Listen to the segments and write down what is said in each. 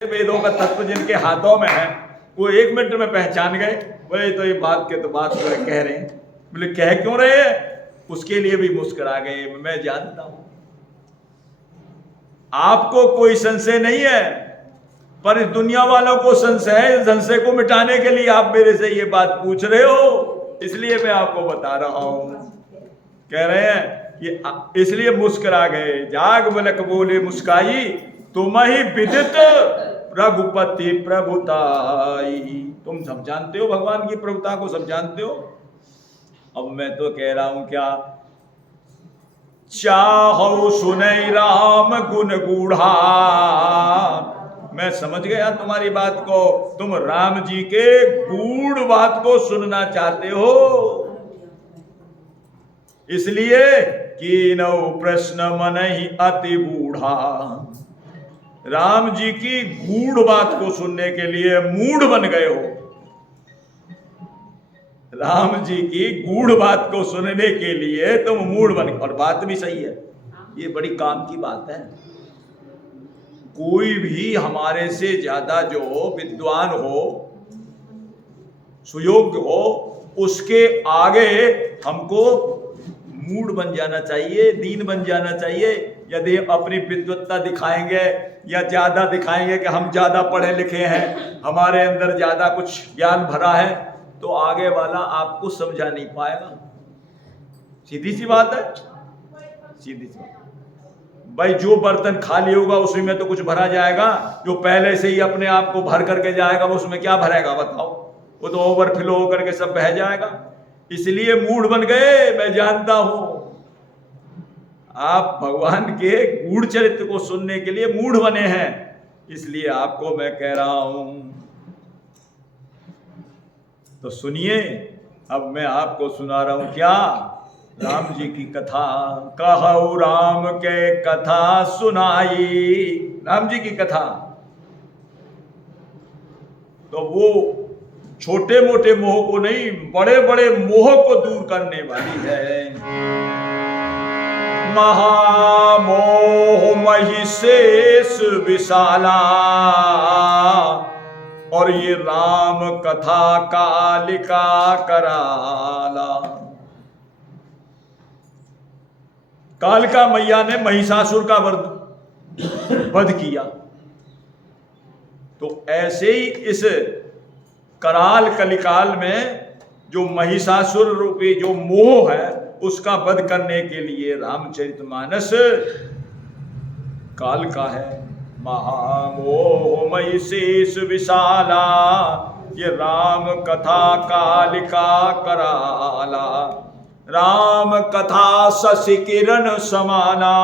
वेदों का तत्व जिनके हाथों में है वो 1 मिनट में पहचान गए। बोले तो ये बात जो कह रहे हैं। बोले कह क्यों रहे हैं? उसके लिए भी मुस्कुरा गए। मैं जानता हूं आपको कोई संशय नहीं है, पर इस दुनिया वालों को संशय है। इस संशय को मिटाने के लिए आप मेरे से ये बात पूछ रहे हो, इसलिए मैं आपको बता रहा हूं। कह रहे हैं कि इसलिए मुस्कुरा गए। जाग बलक बोले मुस्काई, तुम ही विदित रघुपति प्रभुताई। तुम सब जानते हो, भगवान की प्रभुता को सब जानते हो। अब मैं तो कह रहा हूं क्या, चाहो सुनई राम गुण गूढ़ा। मैं समझ गया तुम्हारी बात को, तुम राम जी के गूढ़ बात को सुनना चाहते हो। इसलिए कि नौ प्रश्न मन ही अति बूढ़ा। राम जी की गूढ़ बात को सुनने के लिए मूढ़ बन गए हो। राम जी की गूढ़ बात को सुनने के लिए तुम मूढ़ बन, और बात भी सही है, ये बड़ी काम की बात है। कोई भी हमारे से ज्यादा जो विद्वान हो, सुयोग्य हो, उसके आगे हमको मूड बन जाना चाहिए, दीन बन जाना चाहिए। यदि अपनी विद्वत्ता दिखाएंगे या ज्यादा दिखाएंगे कि हम ज्यादा पढ़े लिखे हैं, हमारे अंदर ज्यादा कुछ ज्ञान भरा है, तो आगे वाला आपको समझा नहीं पाएगा। सीधी सी बात है, सीधी सी बात। भाई जो बर्तन खाली होगा उसमें में तो कुछ भरा जाएगा, जो पहले से ही अपने आप को भर करके जाएगा वो उसमें क्या भरेगा बताओ? वो तो ओवरफ्लो होकर के सब बह जाएगा। इसलिए मूढ़ बन गए। मैं जानता हूं आप भगवान के गूढ़ चरित्र को सुनने के लिए मूढ़ बने हैं, इसलिए आपको मैं कह रहा हूं। तो सुनिए, अब मैं आपको सुना रहा हूं क्या, राम जी की कथा। कहु राम के कथा सुनाई। राम जी की कथा तो वो छोटे मोटे मोह को नहीं, बड़े बड़े मोह को दूर करने वाली है। महामोह महिषेष विशाला, और ये राम कथा कालिका कराला। कालिका मैया ने महिषासुर का वध किया, तो ऐसे ही इस कराल कलिकाल में जो महिषासुर रूपी जो मोह है उसका वध करने के लिए रामचरितमानस काल का है। महामोह महिषेष विशाला, ये राम कथा कालिका कराला। राम कथा शशि किरण समाना,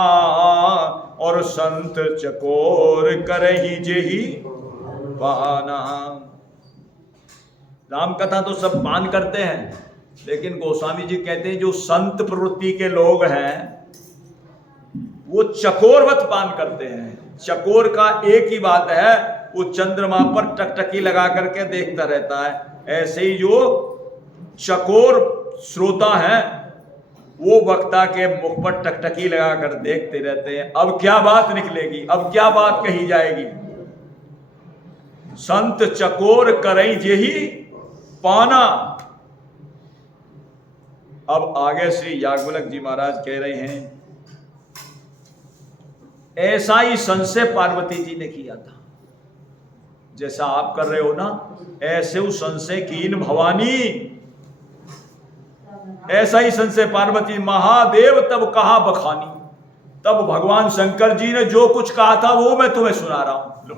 और संत चकोर करहि जेहि पाना। राम कथा तो सब पान करते हैं, लेकिन गोस्वामी जी कहते हैं जो संत प्रवृत्ति के लोग हैं वो चकोरवत पान करते हैं। चकोर का एक ही बात है, वो चंद्रमा पर टकटकी लगा करके देखता रहता है। ऐसे ही जो चकोर श्रोता है वो वक्ता के मुख पर टकटकी लगाकर देखते रहते हैं, अब क्या बात निकलेगी, अब क्या बात कही जाएगी। संत चकोर करई जेहि पाना। अब आगे श्री याज्ञवल्क्य जी महाराज कह रहे हैं, ऐसा ही संशय पार्वती जी ने किया था, जैसा आप कर रहे हो ना, ऐसे उस संशय कीन भवानी। ऐसा ही संशय पार्वती। महादेव तब कहा बखानी। तब भगवान शंकर जी ने जो कुछ कहा था वो मैं तुम्हें सुना रहा हूं। लो,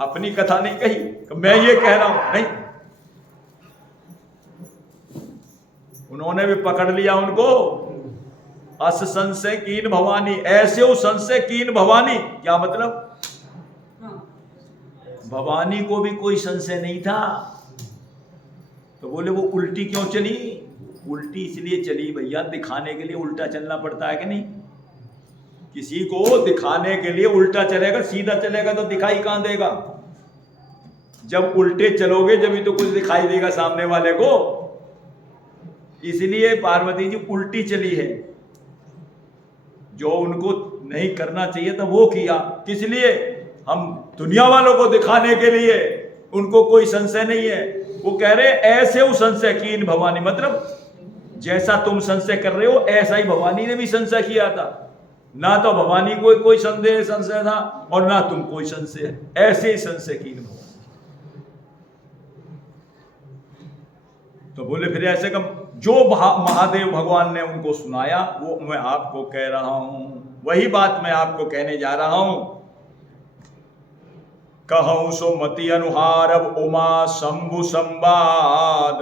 अपनी कथा नहीं कही, मैं ये कह रहा हूं, नहीं, उन्होंने भी पकड़ लिया उनको। अस संशय कीन भवानी, ऐसे हो संशय कीन भवानी। क्या मतलब? भवानी को भी कोई संशय नहीं था, तो बोले वो उल्टी क्यों चली? उल्टी इसलिए चली भैया, दिखाने के लिए उल्टा चलना पड़ता है कि नहीं? किसी को दिखाने के लिए उल्टा चलेगा, सीधा चलेगा तो दिखाई कहां देगा? जब उल्टे चलोगे जब तो कुछ दिखाई देगा सामने वाले को। इसलिए पार्वती जी उल्टी चली है, जो उनको नहीं करना चाहिए था वो किया। किस लिए? हम दुनिया वालों को दिखाने के लिए उनको कोई संशय नहीं है। वो कह रहे ऐसे वो संशय कीन भवानी, मतलब जैसा तुम संशय कर रहे हो ऐसा ही भवानी ने भी संशय किया था। ना तो भवानी को कोई संशय था और ना तुम कोई संशय, ऐसे ही संशय कीन भवानी। तो बोले फिर ऐसे कम, जो महादेव भगवान ने उनको सुनाया वो मैं आपको कह रहा हूं, वही बात मैं आपको कहने जा रहा हूं। कहूं सो मति अनुहार अब उमा शंभु संवाद,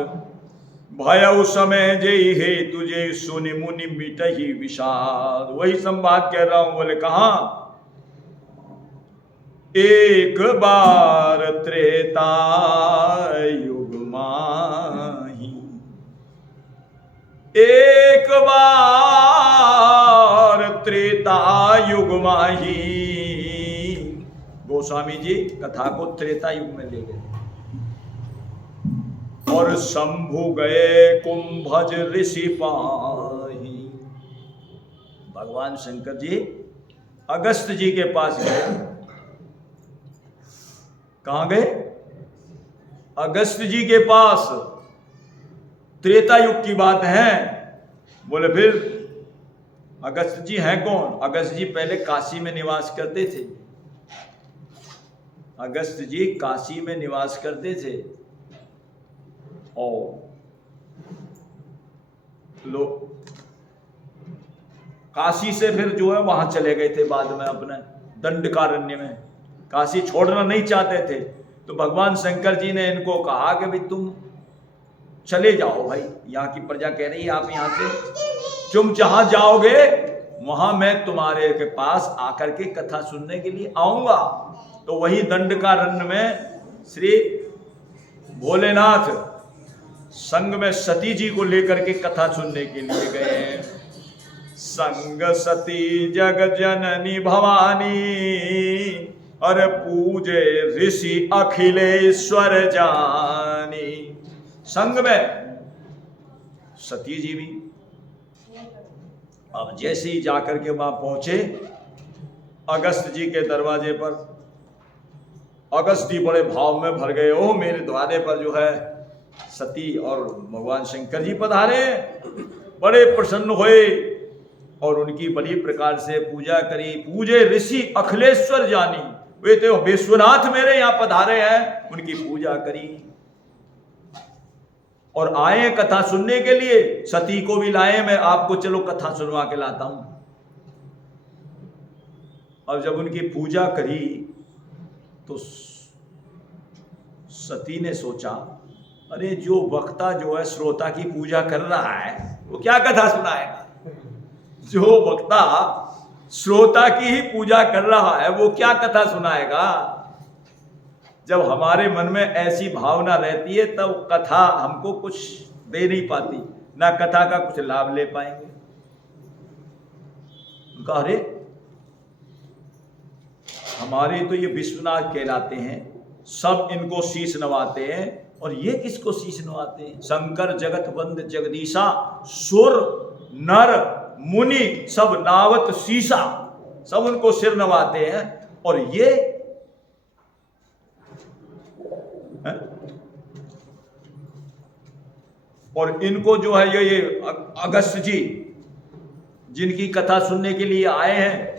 भय समय जय हे तुझे सुनि मुनि मिटहि विषाद। वही संवाद कह रहा हूं। बोले कहा, एक बार त्रेता युग माही, एक बार त्रेता युग माही। गोस्वामी जी कथा को त्रेता युग में ले गए और शंभु गए कुंभज ऋषि पाही। भगवान शंकर जी अगस्त जी के पास गए। कहां गए? अगस्त जी के पास। त्रेता युग की बात है। बोले फिर अगस्त जी हैं कौन? अगस्त जी पहले काशी में निवास करते थे। अगस्त जी काशी में निवास करते थे और लोग काशी से फिर जो है वहां चले गए थे बाद में अपने दंडकारण्य में। काशी छोड़ना नहीं चाहते थे तो भगवान शंकर जी ने इनको कहा कि भाई तुम चले जाओ, भाई यहाँ की प्रजा कह रही है आप यहाँ से, तुम जहां जाओगे वहां मैं तुम्हारे के पास आकर के कथा सुनने के लिए आऊंगा। तो वही दंडकारण्य में श्री भोलेनाथ संग में सती जी को लेकर के कथा सुनने के लिए गए हैं। संग सती जग जननी भवानी, और पूजे ऋषि अखिलेश्वर जानी। संग में सती जी भी। अब जैसे ही जाकर के वहां पहुंचे अगस्त जी के दरवाजे पर, अगस्त जी बड़े भाव में भर गए। ओ मेरे द्वारे पर जो है सती और भगवान शंकर जी पधारे। बड़े प्रसन्न हुए और उनकी बड़ी प्रकार से पूजा करी। पूजे ऋषि अखिलेश्वर जानी, वे तो विश्वनाथ मेरे यहां पधारे हैं, उनकी पूजा करी और आए कथा सुनने के लिए। सती को भी लाए, मैं आपको चलो कथा सुनवा के लाता हूं। और जब उनकी पूजा करी तो सती ने सोचा, अरे जो वक्ता जो है श्रोता की पूजा कर रहा है वो क्या कथा सुनाएगा? जो वक्ता श्रोता की ही पूजा कर रहा है वो क्या कथा सुनाएगा? जब हमारे मन में ऐसी भावना रहती है तब कथा हमको कुछ दे नहीं पाती, ना कथा का कुछ लाभ ले पाएंगे। उनका अरे हमारे तो ये विश्वनाथ कहलाते हैं, सब इनको शीश नवाते हैं और ये किसको शीश नवाते हैं? शंकर जगत बंद जगदीशा, सुर नर मुनि सब नावत शीशा, सब उनको सिर नवाते हैं। और ये और इनको जो है ये अगस्त जी जिनकी कथा सुनने के लिए आए हैं,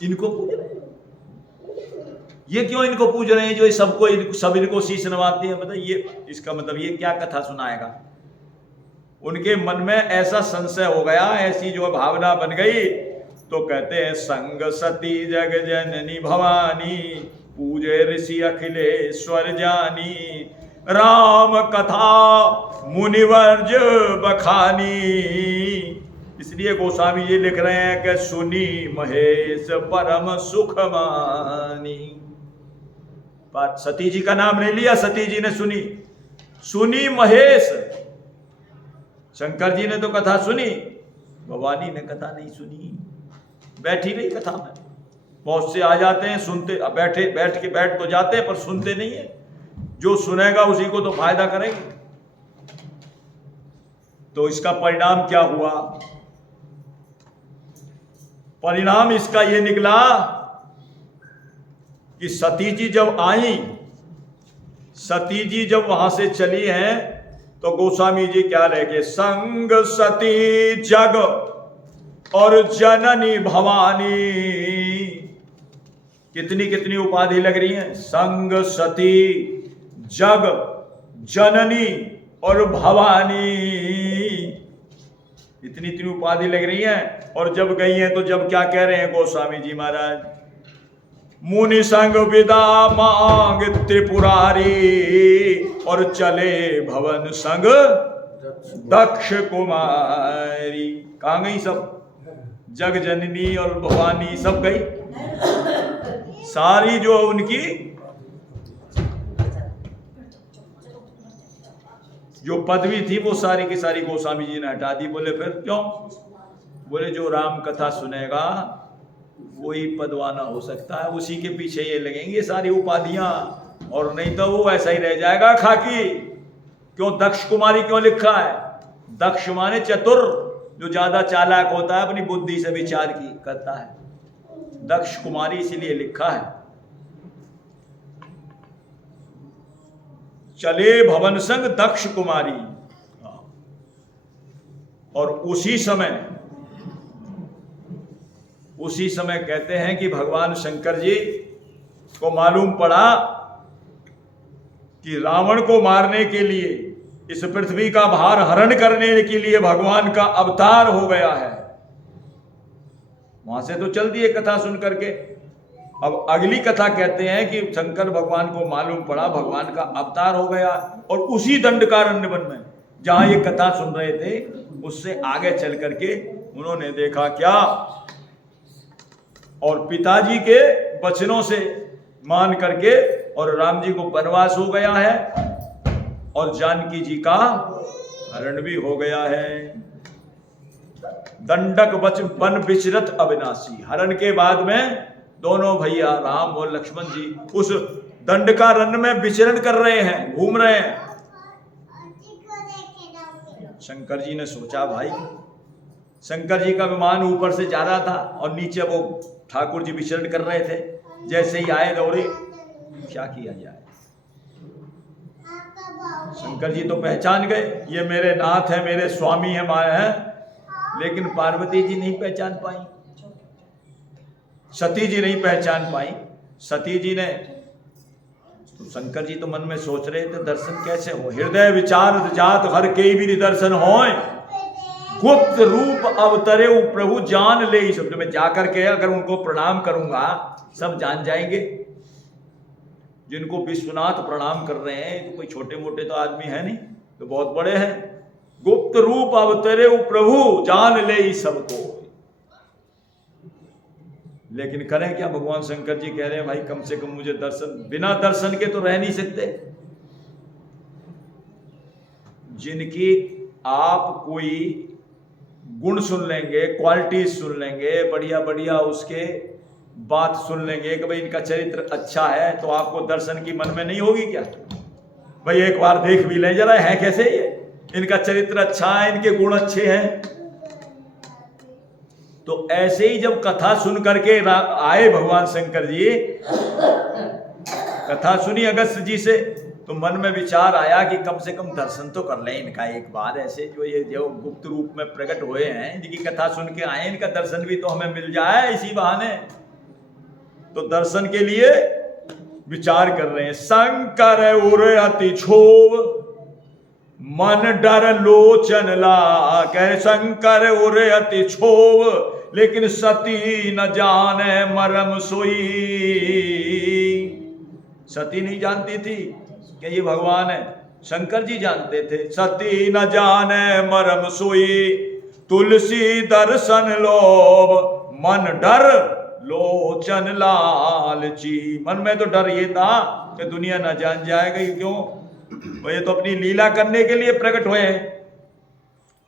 इनको पूज रहे हैं। ये क्यों इनको पूज रहे हैं जो सब इनको शीश नवाते हैं? बताइए इसका मतलब ये क्या कथा सुनाएगा? उनके मन में ऐसा संशय हो गया, ऐसी जो भावना बन गई। तो कहते हैं संग सती जग जननी भवानी, पूजे ऋषि अखिलेश्वर जानी, राम कथा मुनिवर्ज बखानी। इसलिए गोस्वामी जी लिख रहे हैं कि सुनी महेश परम सुख मानी। सती जी का नाम नहीं लिया, सती जी ने सुनी महेश। शंकर जी ने तो कथा सुनी, भवानी ने कथा नहीं सुनी, बैठी रही कथा में। बहुत से आ जाते हैं सुनते, बैठ तो जाते हैं पर सुनते नहीं है। जो सुनेगा उसी को तो फायदा करेंगे। तो इसका परिणाम क्या हुआ? परिणाम इसका ये निकला कि सती जी जब आई, सती जी जब वहां से चली हैं तो गोस्वामी जी क्या लेके, संग सती जग और जननी भवानी, कितनी कितनी उपाधि लग रही हैं, संग सती जग जननी और भवानी, इतनी इतनी उपाधि लग रही हैं। और जब गई हैं तो जब क्या कह रहे हैं गोस्वामी जी महाराज, मुनि संग विदा मांग त्रिपुरारी और चले भवन संग दक्ष कुमारी। कहाँ गई सब, जग जननी और भवानी सब गई, सारी जो उनकी जो पदवी थी वो सारी की सारी गोस्वामी जी ने हटा दी। बोले फिर क्यों? बोले जो राम कथा सुनेगा वही पदवाना हो सकता है, उसी के पीछे ये लगेंगे सारी उपाधियां, और नहीं तो वो ऐसा ही रह जाएगा खाकी। क्यों दक्ष कुमारी क्यों लिखा है? दक्ष माने चतुर, जो ज्यादा चालाक होता है, अपनी बुद्धि से विचार की करता है, दक्ष कुमारी इसीलिए लिखा है। चले भवन संग दक्ष कुमारी। और उसी समय कहते हैं कि भगवान शंकर जी को मालूम पड़ा कि रावण को मारने के लिए, इस पृथ्वी का भार हरण करने के लिए भगवान का अवतार हो गया है। वहां से तो चल दिए कथा सुन करके। अब अगली कथा कहते हैं कि शंकर भगवान को मालूम पड़ा भगवान का अवतार हो गया, और उसी दंडकारण्य वन में जहां ये कथा सुन रहे थे उससे आगे चल करके उन्होंने देखा क्या, और पिताजी के वचनों से मान करके, और राम जी को वनवास हो गया है और जानकी जी का हरण भी हो गया है। दंडक वन विचरत अविनाशी, हरण के बाद में दोनों भैया राम और लक्ष्मण जी उस दंडकारण्य में विचरण कर रहे हैं, घूम रहे हैं। शंकर जी ने सोचा, भाई शंकर जी का विमान ऊपर से जा रहा था और नीचे वो ठाकुर जी विचरण कर रहे थे, जैसे ही आए दौड़े, क्या किया जाए। शंकर जी तो पहचान गए, ये मेरे नाथ है, मेरे स्वामी है, माया है, लेकिन पार्वती जी नहीं पहचान पाई, सती जी नहीं पहचान पाई। सती जी ने तो शंकर जी तो मन में सोच रहे थे दर्शन कैसे हो, हृदय विचार जात हर के भी दर्शन होए, गुप्त रूप अवतरे प्रभु जान ले। इस शब्द में जाकर के अगर उनको प्रणाम करूंगा सब जान जाएंगे। जिनको विश्वनाथ प्रणाम कर रहे हैं तो कोई छोटे मोटे तो आदमी है नहीं, तो बहुत बड़े हैं। गुप्त रूप अवतरे प्रभु जान ले सबको। लेकिन करें क्या, भगवान शंकर जी कह रहे हैं भाई कम से कम मुझे दर्शन, बिना दर्शन के तो रह नहीं सकते। जिनकी आप कोई गुण सुन लेंगे, क्वालिटी सुन लेंगे, बढ़िया बढ़िया उसके बात सुन लेंगे कि भाई इनका चरित्र अच्छा है, तो आपको दर्शन की मन में नहीं होगी क्या? भाई एक बार देख भी ले जरा, है कैसे ये, इनका चरित्र अच्छा है, इनके गुण अच्छे हैं। तो ऐसे ही जब कथा सुन करके आए भगवान शंकर जी, कथा सुनी अगस्त जी से, तो मन में विचार आया कि कम से कम दर्शन तो कर लें इनका एक बार। ऐसे जो ये जो गुप्त रूप में प्रकट हुए हैं, इनकी कथा सुन के आए, इनका दर्शन भी तो हमें मिल जाए इसी बहाने। तो दर्शन के लिए विचार कर रहे हैं। शंकर उर अति क्षोभ मन डर लोचन ला, कह शंकर उर अति क्षोभ लेकिन सती न जाने मरम सोई। सती नहीं जानती थी कि ये भगवान है, शंकर जी जानते थे। सती न जाने मरम सोई तुलसी दर्शन लोभ मन डर लोचन लालची। मन में तो डर ये था कि दुनिया न जान जाएगा, क्यों वो ये तो अपनी लीला करने के लिए प्रकट हुए हैं,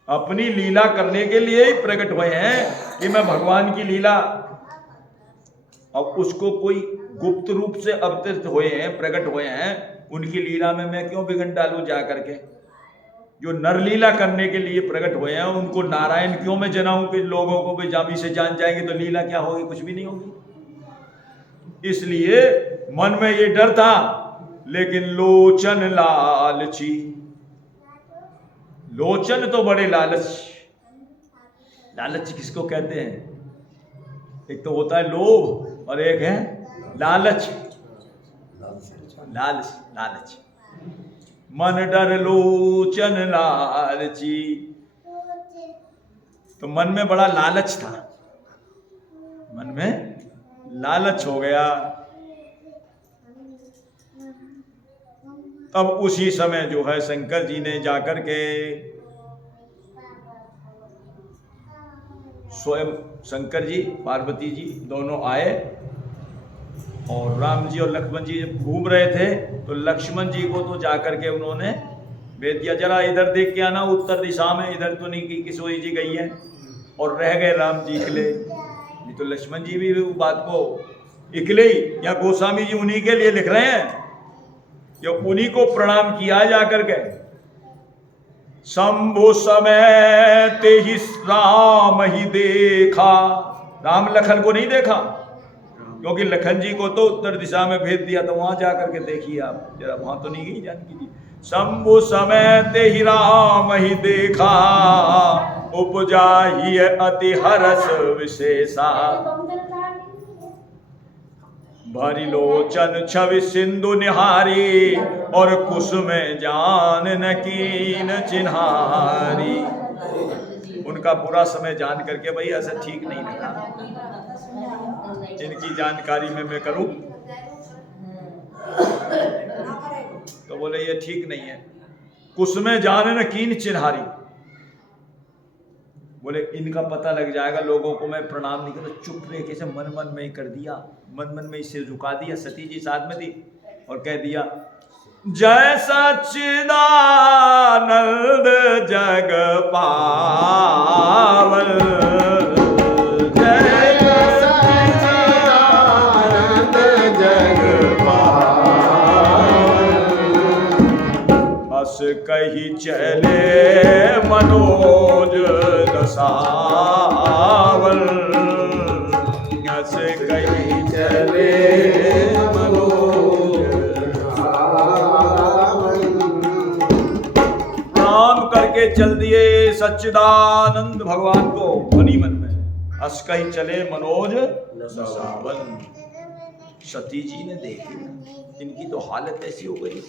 अपनी लीला करने के लिए ही प्रकट हुए हैं कि मैं भगवान की लीला। अब उसको कोई गुप्त रूप से अवतरित हुए हैं, प्रकट हुए हैं, उनकी लीला में मैं क्यों विघ्न डालूं जा करके। जो नरलीला करने के लिए प्रकट हुए हैं उनको नारायण क्यों मैं जनाऊं कि लोगों को भी जाबी से जान जाएंगे तो लीला क्या होगी, कुछ भी नहीं होगी। इसलिए मन में ये डर था, लेकिन लोचन लालची, लोचन तो बड़े लालच। लालच किसको कहते हैं? एक तो होता है लोभ और एक है लालच। लालच लालच, मन डर लोचन लालची। तो मन में बड़ा लालच था, मन में लालच हो गया। तब उसी समय जो है शंकर जी ने जाकर के स्वयं शंकर जी पार्वती जी दोनों आए, और राम जी और लक्ष्मण जी घूम रहे थे तो लक्ष्मण जी को तो जाकर के उन्होंने भेज दिया, जरा इधर देख के आना उत्तर दिशा में, इधर तो नहीं कि किशोरी जी गई है। और रह गए राम जी इकले। नहीं तो लक्ष्मण जी भी वो बात को इकले ही, या गोस्वामी जी उन्हीं के लिए लिख रहे हैं, या उन्हीं को प्रणाम किया जाकर के। शंभु समय ते ही राम ही देखा, राम लखन को नहीं देखा, क्योंकि लखन जी को तो उत्तर दिशा में भेज दिया, तो वहां जाकर के देखिए आप, जरा वहां तो नहीं गई जानकी जी। शंभु समय ते ही राम ही देखा, उपजा ही अति हरस विशेषा। भरी लोचन छवि सिंधु निहारी, और कुसुम जान न कीन चिन्हारी। उनका बुरा समय जान करके भाई ऐसा ठीक नहीं लगा, इनकी जानकारी में मैं करूं तो बोले ये ठीक नहीं है। कुसुम जान न कीन चिन्हारी, बोले इनका पता लग जाएगा लोगों को, मैं प्रणाम नहीं करता, चुप रहे कैसे मन मन में ही कर दिया, मन मन में इसे झुका दिया। सती जी साथ में थी और कह दिया, जय सच्चिदानंद जग पावन, जय सच्चिदानंद जग पावन। अस कही चले मनोज दसावल, अस कही चले मनोज दसावल। प्रणाम करके चल दिए सच्चिदानंद भगवान को मनी मन में। अस कही चले मनोज दसावल। सती जी ने देखी, इनकी तो हालत ऐसी हो गई,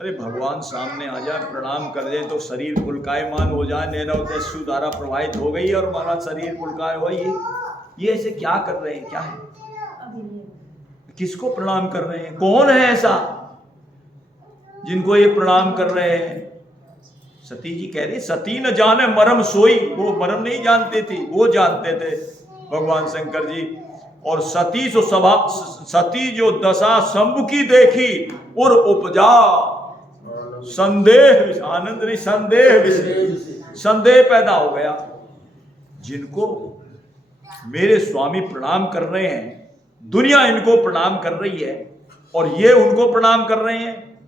अरे भगवान सामने आ जाए, प्रणाम कर दे तो शरीर पुलकायमान हो जाए, नैनोदस्यु धारा प्रवाहित हो गई और हमारा शरीर पुलकाय हो। ये ऐसे क्या कर रहे हैं, क्या है, किसको प्रणाम कर रहे हैं, कौन है ऐसा जिनको ये प्रणाम कर रहे हैं? सती जी कह रही, सती न जाने मरम सोई। वो मरम नहीं जानते थे, वो जानते थे भगवान शंकर जी। और सती जो दशा शंभु की देखी और उपजा संदेह, आनंद नहीं संदेह, संदेह पैदा हो गया। जिनको मेरे स्वामी प्रणाम कर रहे हैं, दुनिया इनको प्रणाम कर रही है और ये उनको प्रणाम कर रहे हैं,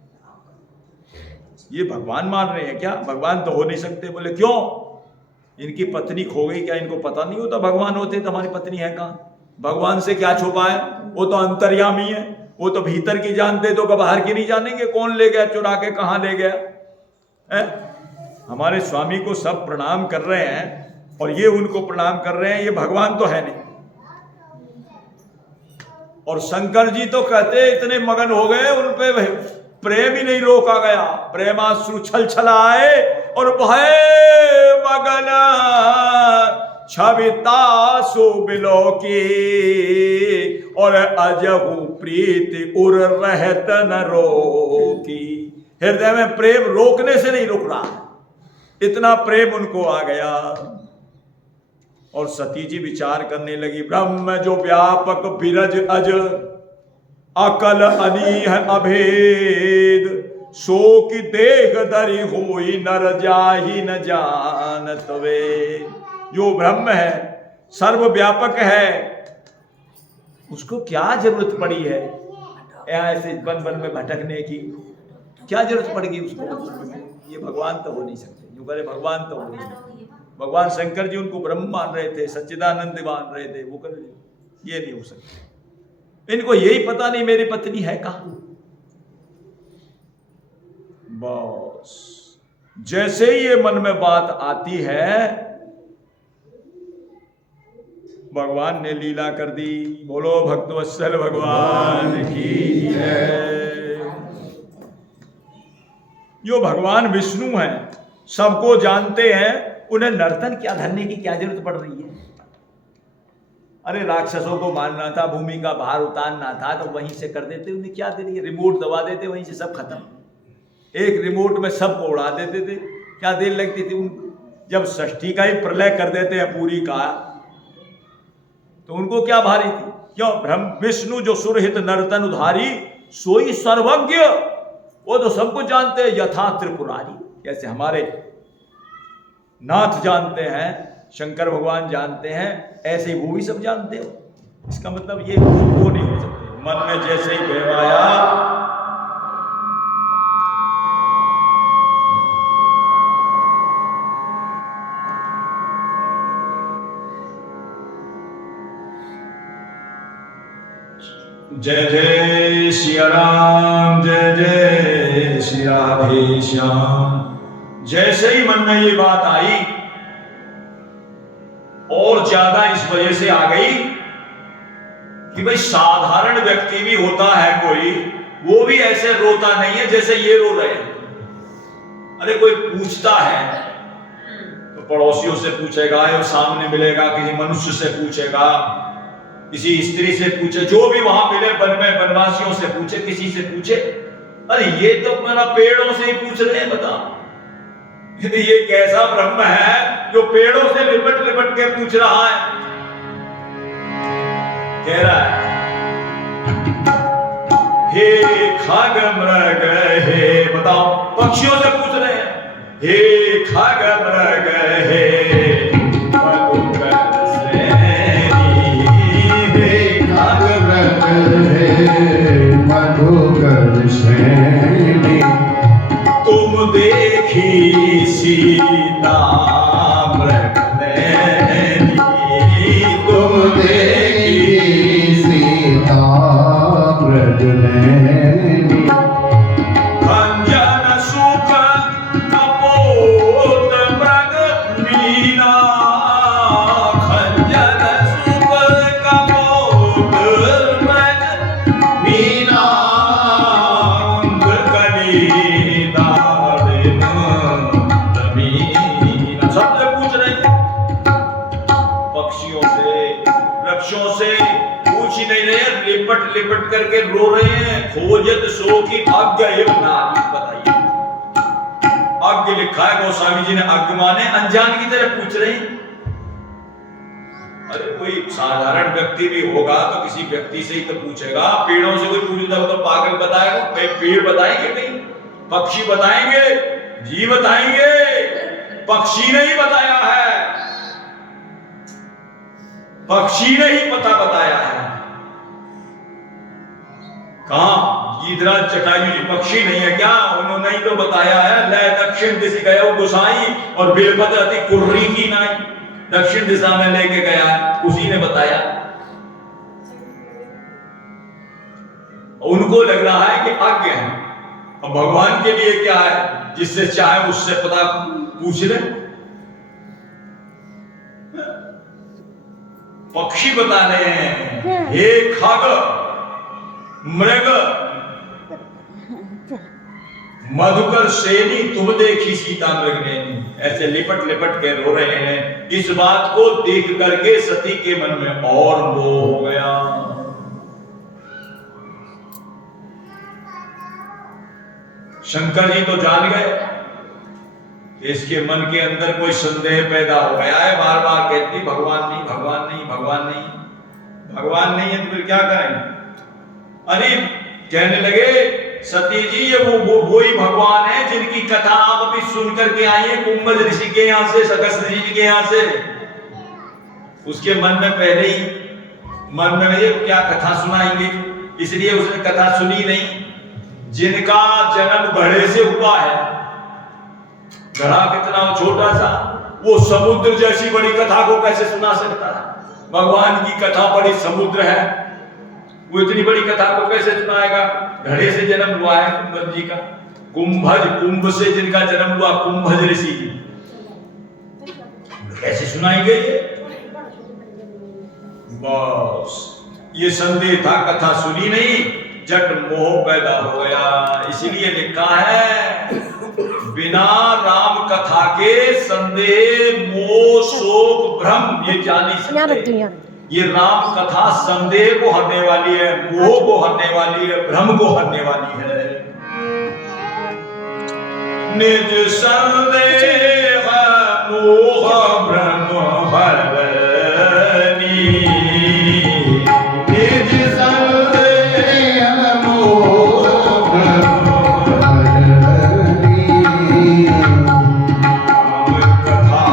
ये भगवान मान रहे हैं क्या? भगवान तो हो नहीं सकते। बोले क्यों? इनकी पत्नी खो गई, क्या इनको पता नहीं होता भगवान होते तो हमारी पत्नी है कहाँ? भगवान से क्या छुपा है, वो तो अंतर्यामी है, वो तो भीतर की जानते, तो बाहर की नहीं जानेंगे कौन ले गया चुरा के, कहां ले गया है? हमारे स्वामी को सब प्रणाम कर रहे हैं और ये उनको प्रणाम कर रहे हैं, ये भगवान तो है नहीं। और शंकर जी तो कहते इतने मगन हो गए, उन पे प्रेम ही नहीं रोका गया, प्रेमाश्रु छल छलाए और भय मगन छविता सुबिलो की, और अजहु प्रीति उर रहत न रोकी। हृदय में प्रेम रोकने से नहीं रुक रहा, इतना प्रेम उनको आ गया। और सती जी विचार करने लगी, ब्रह्म जो व्यापक बिरज अज, अकल अनीह अभेद, सो की देह धरी होई नर जाहि न जानत वेद। जो ब्रह्म है, सर्वव्यापक है, उसको क्या जरूरत पड़ी है ऐसे वन वन में भटकने की? क्या जरूरत पड़ेगी उसको? ये भगवान तो हो नहीं सकते। जो करे भगवान तो हो नहीं सकते। भगवान शंकर जी उनको ब्रह्म मान रहे थे, सच्चिदानंद मान रहे थे, वो कर ये नहीं हो सकता। इनको यही पता नहीं मेरी पत्नी है कहां। बस जैसे ही ये मन में बात आती है, भगवान ने लीला कर दी। बोलो भक्तवत्सल भगवान की जय। जो भगवान विष्णु हैं, सबको जानते हैं, उन्हें नर्तन क्या धरने की क्या जरूरत पड़ रही है। अरे राक्षसों को मारना था, भूमि का भार उतारना था, तो वहीं से कर देते। उन्हें क्या देरी है, रिमोट दबा देते, वहीं से सब खत्म। एक रिमोट में सबको उड़ा देते थे, क्या देर लगती थी। जब षष्ठी का ही प्रलय कर देते हैं पूरी का, तो उनको क्या भारी थी। क्यों, ब्रह्म विष्णु जो सुरहित नर्तन उधारी, सोई सर्वज्ञ, वो तो सबको जानते हैं। यथा त्रिपुरारी, जैसे हमारे नाथ जानते हैं, शंकर भगवान जानते हैं, ऐसे ही वो भी सब जानते हो। इसका मतलब ये वो नहीं हो सकते। मन में जैसे ही भेव आया, जय जय सिया राम, जय जय श्री राधे श्याम। जैसे ही मन में ये बात आई, और ज्यादा इस वजह से आ गई कि भाई साधारण व्यक्ति भी होता है कोई, वो भी ऐसे रोता नहीं है जैसे ये रो रहे हैं। अरे कोई पूछता है तो पड़ोसियों से पूछेगा, या सामने मिलेगा किसी मनुष्य से पूछेगा, किसी स्त्री से पूछे, जो भी वहां मिले, वन में वनवासियों से पूछे, किसी से पूछे। अरे ये तो मेरा पेड़ों से ही पूछ रहे हैं, बताओ ये कैसा ब्रह्म है जो पेड़ों से लिपट लिपट के पूछ रहा है। कह रहा है, हे खग मृग, हे, बताओ पक्षियों से पूछ रहे हैं, हे खग मृग, हे मधुकर श्रेणी, तुम देखी सीता मृग नैनी, तुम देखी सीता मृग नैनी, खंजन सुख कपोत मृग मीना, खंजन सुख कपोत मृग मीना, सबसे पूछ रहे हैं, पक्षियों से, वृक्षों से पूछ ही नहीं रहे, लिपट लिपट करके रो रहे हैं। खोजत सो की आज्ञा एवं नारी, बताइए आज्ञा लिखा है गोस्वामी जी ने, आज्ञा माने अनजान की तरह पूछ रहे हैं। अरे कोई साधारण व्यक्ति भी होगा तो किसी व्यक्ति से ही तो पूछेगा। पेड़ों से कोई पूछता हो तो पागल बताएगा, पेड़ बताएंगे नहीं, पक्षी बताएंगे, जी बताएंगे, पक्षी ने ही बताया है, पक्षी ने ही पता बताया है। कहां गीधराज जटायु जी पक्षी नहीं है क्या? उन्होंने ही तो बताया है, लय दक्षिण दिश गया गुसाई और बिलपत अति कुर्री की नाई, दक्षिण दिशा में लेके गया, उसी ने बताया। उनको लग रहा है कि आज्ञा है, और भगवान के लिए क्या है, जिससे चाहे उससे पता पूछ ले। पक्षी बता रहे हैं, हे खग मृग मधुकर सेनी, तुम देखी सीता मृग नैनी, ऐसे लिपट लिपट के रो रहे हैं। इस बात को देख करके सती के मन में और मोह हो गया। शंकर जी तो जान गए कि इसके मन के अंदर कोई संदेह पैदा हो गया है। बार बार कहती भगवान नहीं, भगवान नहीं, भगवान नहीं, भगवान नहीं है तो फिर क्या करें? अरे कहने लगे, सती जी ये वो ही भगवान है जिनकी कथा आप अभी सुन करके आई है कुंभज ऋषि के यहाँ से, सकस ऋषि जी के यहाँ से। उसके मन में पहले ही मन में ये क्या कथा सुनाएंगे, इसलिए उसने कथा सुनी नहीं। जिनका जन्म घड़े से हुआ है, घड़ा कितना छोटा सा, वो समुद्र जैसी बड़ी कथा को कैसे सुना सकता है? भगवान की कथा बड़ी समुद्र है, वो इतनी बड़ी कथा को कैसे सुनाएगा? घड़े से जन्म हुआ है कुंभज जी का, कुंभ से जिनका जन्म हुआ कुंभज ऋषि जी, कैसे सुनाई गई? बस ये संदेह था, कथा सुनी नहीं, जट मोह पैदा हो गया। इसीलिए लिखा है बिना राम कथा के संदेह मोह शोक भ्रम ये जा नहीं सकते। ये राम कथा संदेह को हरने वाली है, मोह को हरने वाली है, भ्रम को हरने वाली है। निज संदेह मोह भ्रम हरनी, निज संदेह मोह भ्रम हरनी। राम कथा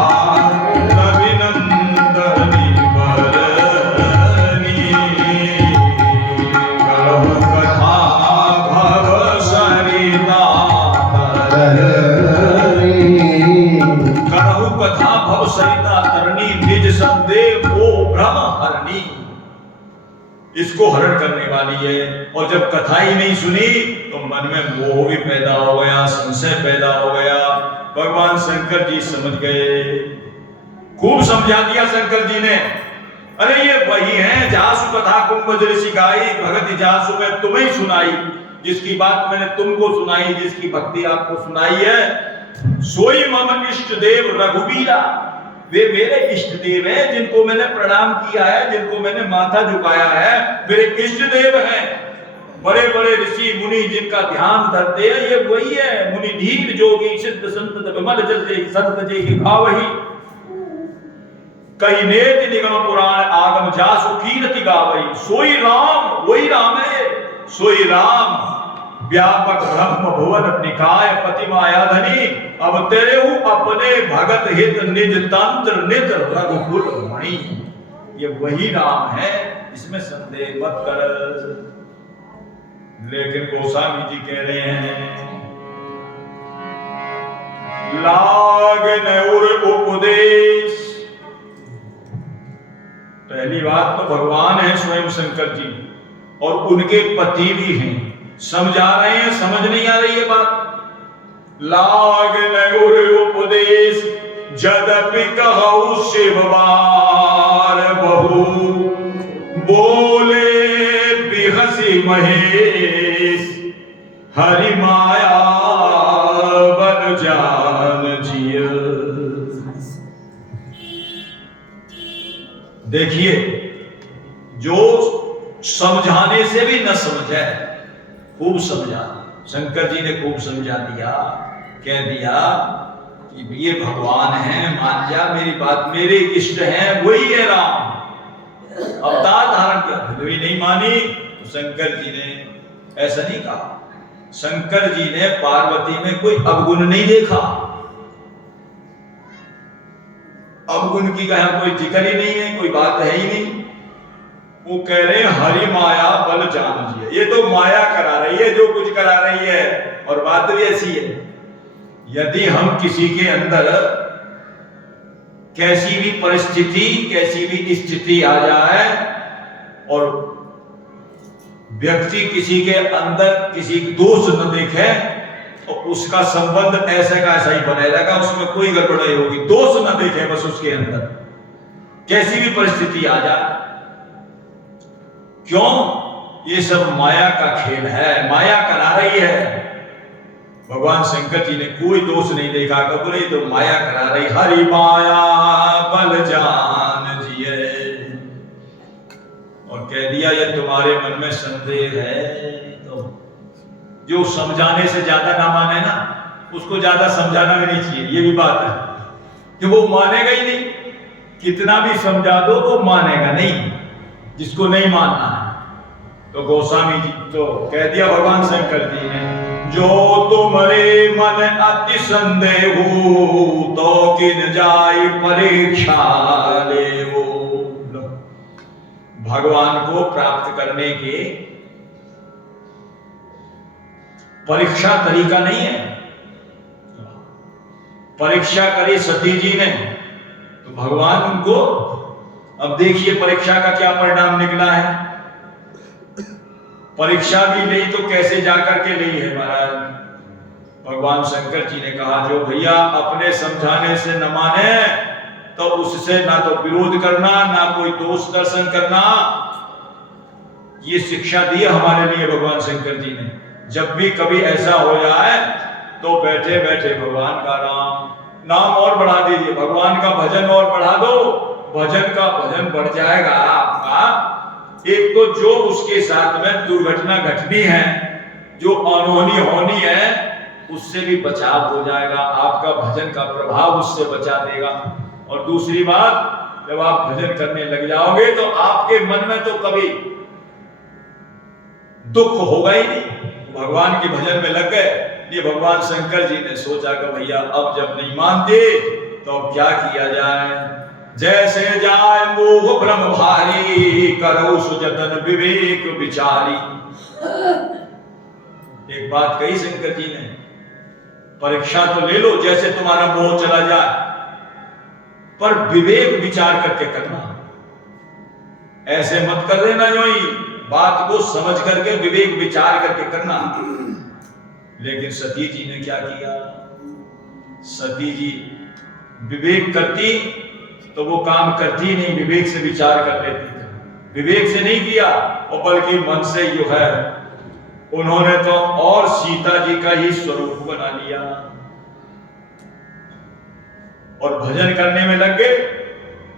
रविनंदनी बरनी, करहु कथा भव सरिता करहु कथा भव सरिता तरणी, निज संदेह मोह भ्रम हरनी। इसको हरण करने वाली है। और जब कथा ही नहीं सुनी तो मन में मोह भी पैदा हो गया, संशय पैदा हो गया। भगवान शंकर जी समझ गए, खूब समझा दिया शंकर जी ने। अरे ये वही है जासु कथा कुंभज ऋषि गाई, भगत जासु में तुम्हें सुनाई, जिसकी बात मैंने तुमको सुनाई, जिसकी भक्ति आपको सुनाई है, सोई मम इष्ट देव रघुबीरा। वे मेरे इष्ट देव हैं, जिनको मैंने प्रणाम किया है, जिनको मैंने माथा झुकाया है, मेरे इष्ट देव हैं। बड़े बड़े ऋषि मुनि जिनका ध्यान धरते हैं, ये वही है। मुनि धीर जोगी सिद्ध संत विमल जसे संत जे की भावहि, कई नेति निगम पुराण आगम जासु कीर्ति गावहि। सोई राम, वही राम है, सोई राम व्यापक ब्रह्म भुवन निकाय पति मायाधनी। अब तेरे हूँ अपने भगत हित निज तंत्र नित रघुकुल मणि। ये वही राम है, इसमें संदेह मत कर। लेकिन गोस्वामी जी कह रहे हैं लागन और उपदेश। पहली बात तो भगवान है स्वयं शंकर जी, और उनके पति भी हैं, समझा रहे हैं, समझ नहीं आ रही है बात। लागन और उपदेश जदपि कहु शिव बार बहु, बोले बिहसी महेश हरि माया बन जान जिय। देखिए, जो समझाने से भी न समझे, खूब समझा, शंकर जी ने खूब समझा दिया, कह दिया कि ये भगवान है, मान जा मेरी बात, मेरे इष्ट हैं, वही है राम। अवतार धारण किया, भी नहीं मानी तो शंकर जी ने ऐसा नहीं कहा। शंकर जी ने पार्वती में कोई अवगुण नहीं देखा, अवगुण की कहा कोई जिक्र ही नहीं है, कोई बात है ही नहीं। वो कह रहे हैं हरि माया बल जान जी। ये तो माया करा रही है, जो कुछ करा रही है, और बात भी ऐसी है। यदि हम किसी के अंदर कैसी भी परिस्थिति, कैसी भी स्थिति आ जाए, और व्यक्ति किसी के अंदर किसी दोष न देखे, और उसका संबंध ऐसे का ऐसा ही बने रहेगा, उसमें कोई गड़बड़ नहीं होगी। दोष न देखे बस उसके अंदर, कैसी भी परिस्थिति आ जाए। क्यों? ये सब माया का खेल है, माया करा रही है। भगवान शंकर जी ने कोई दोष नहीं देखा, कबूले तो माया करा रही। हरि माया बल जान जिए, और कह दिया ये तुम्हारे मन में संदेह है, तो जो समझाने से ज्यादा ना माने ना, उसको ज्यादा समझाना भी नहीं चाहिए। ये भी बात है कि वो मानेगा ही नहीं, कितना भी समझा दो वो मानेगा नहीं, जिसको नहीं मानना है। तो गोस्वामी जी तो कह दिया भगवान शंकर जी ने, जो तुम्हारे मन अति संदेह हो, तो किन जाय परीक्षा ले वो। भगवान को प्राप्त करने के परीक्षा तरीका नहीं है। परीक्षा करी सती जी ने, तो भगवान उनको, अब देखिए परीक्षा का क्या परिणाम निकला है। परीक्षा भी ली तो कैसे जाकर के ली है महाराज? भगवान शंकर जी ने कहा जो भैया अपने समझाने से न माने तो उससे ना तो विरोध करना, ना कोई दोष दर्शन करना। ये शिक्षा दी हमारे लिए भगवान शंकर जी ने। जब भी कभी ऐसा हो जाए तो बैठे बैठे भगवान का नाम और बढ़ा दीजिए, भगवान का भजन और बढ़ा दो, भजन का भजन बढ़ जाएगा आपका। एक तो जो उसके साथ में दुर्घटना घटनी है, जो अनहोनी होनी है, उससे भी बचाव हो जाएगा, आपका भजन का प्रभाव उससे बचा देगा। और दूसरी बात, जब आप भजन करने लग जाओगे तो आपके मन में तो कभी दुख होगा ही नहीं, भगवान के भजन में लग गए। ये भगवान शंकर जी ने सोचा कि भैया अब जब नहीं मानते तो अब क्या किया जाए। जैसे जाए मोह भ्रम भारी, करो सुजतन विवेक विचारी। एक बात कही शंकर जी ने, परीक्षा तो ले लो जैसे तुम्हारा मोह चला जाए, पर विवेक विचार करके करना। ऐसे मत कर देना जो ही, बात को समझ करके विवेक विचार करके करना। लेकिन सती जी ने क्या किया? सती जी विवेक करती तो वो काम करती नहीं, विवेक से विचार कर लेती थी। विवेक से नहीं किया, और बल्कि मन से जो है उन्होंने तो और सीता जी का ही स्वरूप बना लिया और भजन करने में लग गए।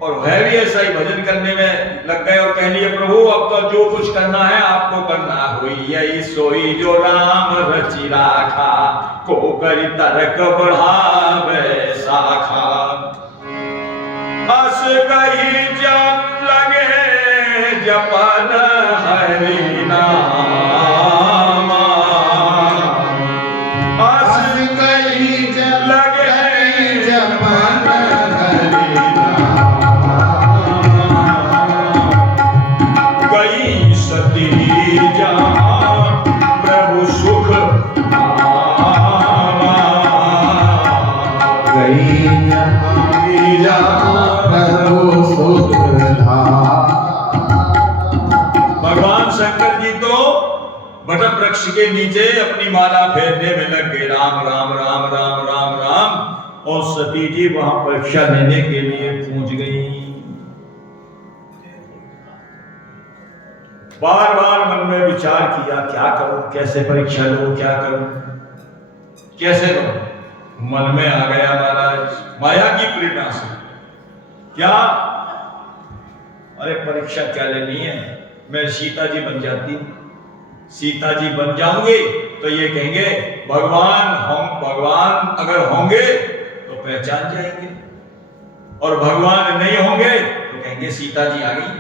और वह भी ऐसा ही भजन करने में लग गए और कह लिए प्रभु अब तो जो कुछ करना है आपको करना, हुई यही सोई जो राम रचि राखा, को करी तर्क बढ़ावे शाखा। हस गई जब लगे जपन हरि नाम, हस गई जब लगे जपन हरि नाम। गई सती जहाँ प्रभु सुख पावा, गई जहाँ प्रभु सुख धामा। भगवान शंकर जी तो बटप वृक्ष के नीचे अपनी माला फेरने में लग गए, राम राम राम राम राम राम। और सती जी वहां परीक्षा लेने के लिए पहुंच गई। बार बार मन में विचार किया, क्या करूं, कैसे परीक्षा लूं, क्या करूं, कैसे लूं। मन में आ गया महाराज माया की प्रेरणा से, क्या अरे परीक्षा क्या लेनी है, मैं सीता जी बन जाती हूं। सीता जी बन जाऊंगी तो ये कहेंगे भगवान अगर होंगे तो पहचान जाएंगे, और भगवान नहीं होंगे तो कहेंगे सीता जी आ गई,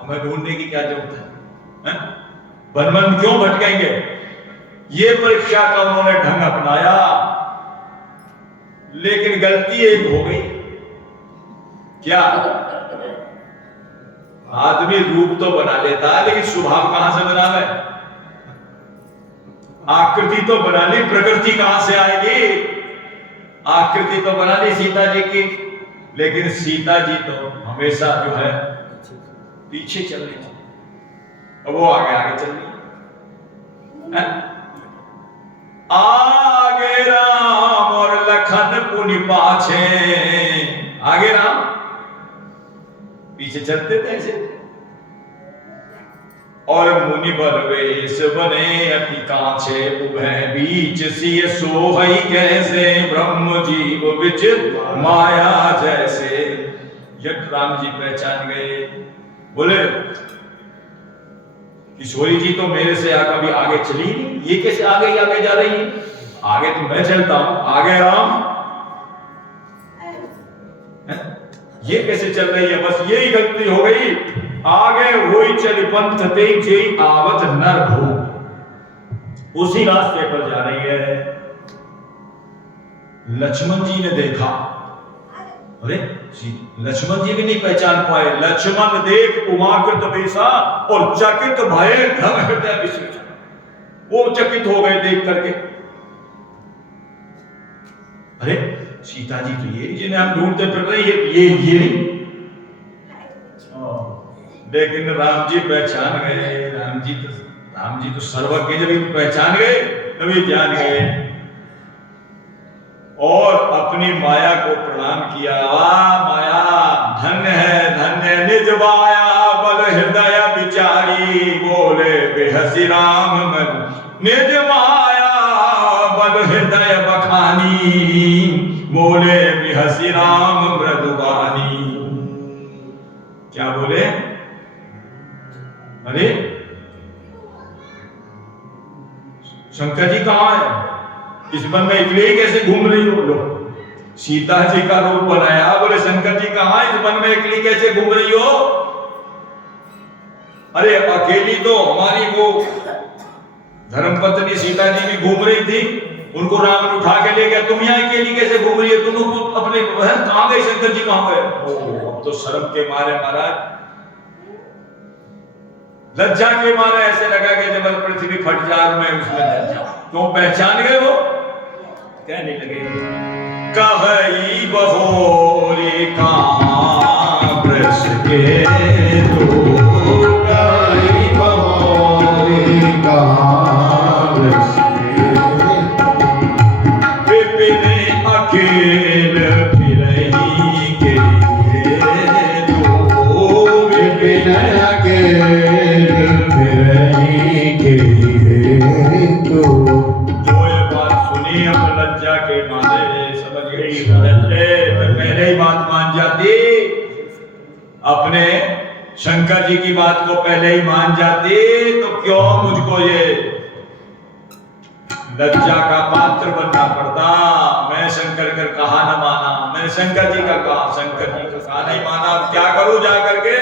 हमें ढूंढने की क्या जरूरत है? बन क्यों भटकेंगे? ये परीक्षा का उन्होंने ढंग अपनाया, लेकिन गलती एक हो गई। क्या? आदमी रूप तो बना लेता है, लेकिन स्वभाव कहां से बनावे? आकृति तो बना ली, प्रकृति कहां से आएगी? आकृति तो बना ली सीता जी की, लेकिन सीता जी तो हमेशा जो है पीछे चल रही थी, और वो आगे आगे चल रही है। आगे राम और लखन पुनि पाछे, आगे राम पीछे चलते थे ऐसे। और मुनि बर वेश बने अति काछे, उभय बीच सिय सोहई कैसे, ब्रह्म जीव विच माया जैसे। जट राम जी पहचान गए, बोले किशोरी जी तो मेरे से कभी आगे चली नहीं, ये कैसे आगे ही आगे जा रही है? आगे तो मैं चलता हूं, आगे राम ये कैसे चल रही है? बस यही गलती हो गई। आगे वही चल पंथ ते आवत नर भू, उसी रास्ते पर जा रही है। लक्ष्मण जी ने देखा, अरे लक्ष्मण जी भी नहीं पहचान पाए। लक्ष्मण देख उमाकृत बेसा और चकित भय ढंग हृदय विशेष, वो चकित हो गए देख करके। अरे सीता जी तो ये जिन्हें हम ढूंढते फिर रहे, ये नहीं। लेकिन राम जी पहचान गए, राम जी तो राम जी तो सर्वज्ञ, जब इनको पहचान गए तभी जान गए और अपनी माया को प्रणाम किया। वाह माया धन्य है, धन्य निज माया बल हृदय बिचारी, बोले बेहसी राम मन निज माया बल हृदय बखानी, बोले बेहसी राम मृदुबानी। क्या बोले? अरे शंकर जी कहां है? इस वन में इकले ही कैसे घूम रही हो? लो सीता जी का रूप बनाया, बोले शंकर जी कहां? इस वन में इकली कैसे घूम रही हो? अरे अकेली तो हमारी वो धर्मपत्नी सीता जी भी घूम रही थी, उनको राम ने उठा के ले गया, तुम यहाँ अकेली कैसे घूम रही है? तुम अपने बहन कहां गए? शंकर जी कहां गए? अब तो शर्म के मारे महाराज, लज्जा के मारे ऐसे लगा कि जब पृथ्वी फट जा, मैं उसमें डर जाऊं। क्यों? पहचान गए वो, कहने लगे कही बहोरी कहां वृष के दो, कही बहोरी कहां वृष के, विपिन अकेल फिरही के दो, विपिन अकेल फिरही के दो। जो ये बात सुनी अब लज्जा के मारे समझ गई, पहले ही बात मान जाती, अपने शंकर जी की बात को पहले ही मान जाती, तो क्यों मुझको ये लज्जा का पात्र बनना पड़ता? मैं शंकर का कहा न माना, मैंने शंकर जी का कहा, शंकर जी का कहा नहीं माना, अब क्या करूं? जा करके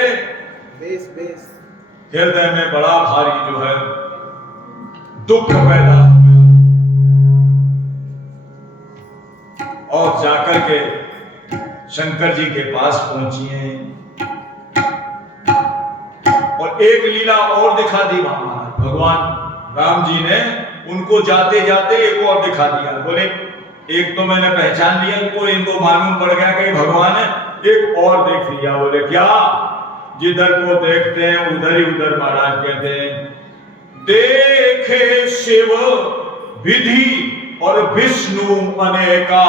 हृदय में बड़ा भारी जो है दुख पैदा और जाकर के शंकर जी के पास पहुंची हैं और एक लीला और दिखा दी महाराज। भगवान राम जी ने उनको जाते जाते एक और दिखा दिया। बोले एक तो मैंने पहचान लिया उनको, इनको मालूम पड़ गया कि भगवान है, एक और देख लिया। बोले क्या? जिधर को देखते हैं उधर ही उधर महाराज कहते हैं, देखे शिव विधि और विष्णु अनेका,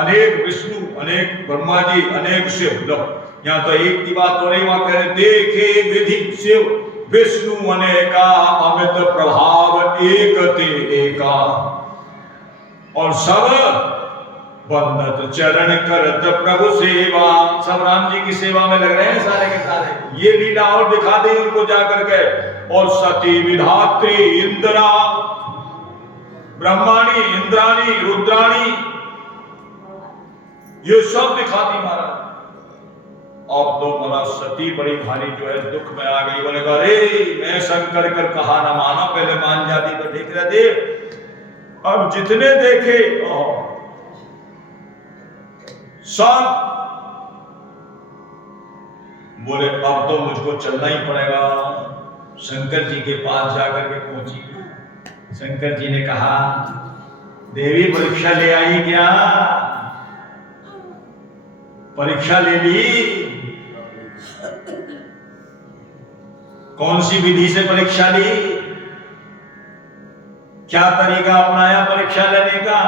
अनेक विष्णु, अनेक ब्रह्मा जी, अनेक शिव। लो यहाँ तो एक की बात हो रही, वहां कह रहे देखे विधि शिव विष्णु अनेका, अमित प्रभाव एक ते एका, और सब वंदत चरण करत प्रभु सेवा, सब राम जी की सेवा में लग रहे हैं सारे के सारे। ये लीला और दिखा दी उनको जाकर के। और सती विधात्री इंद्रा, ब्रह्माणी, इंद्राणी, रुद्राणी, ये सब दिखा दी महाराज। अब तो बड़ा सती बड़ी भारी जो है दुख में आ गई। बोले अरे मैं शंकर कर कहा ना माना, पहले मान जाती तो ठीक रहते। अब जितने देखे सब बोले अब तो मुझको चलना ही पड़ेगा। शंकर जी के पास जाकर के पहुंची। शंकर जी ने कहा देवी परीक्षा ले आई क्या? परीक्षा ले ली? कौन सी विधि से परीक्षा ली? क्या तरीका अपनाया परीक्षा लेने का?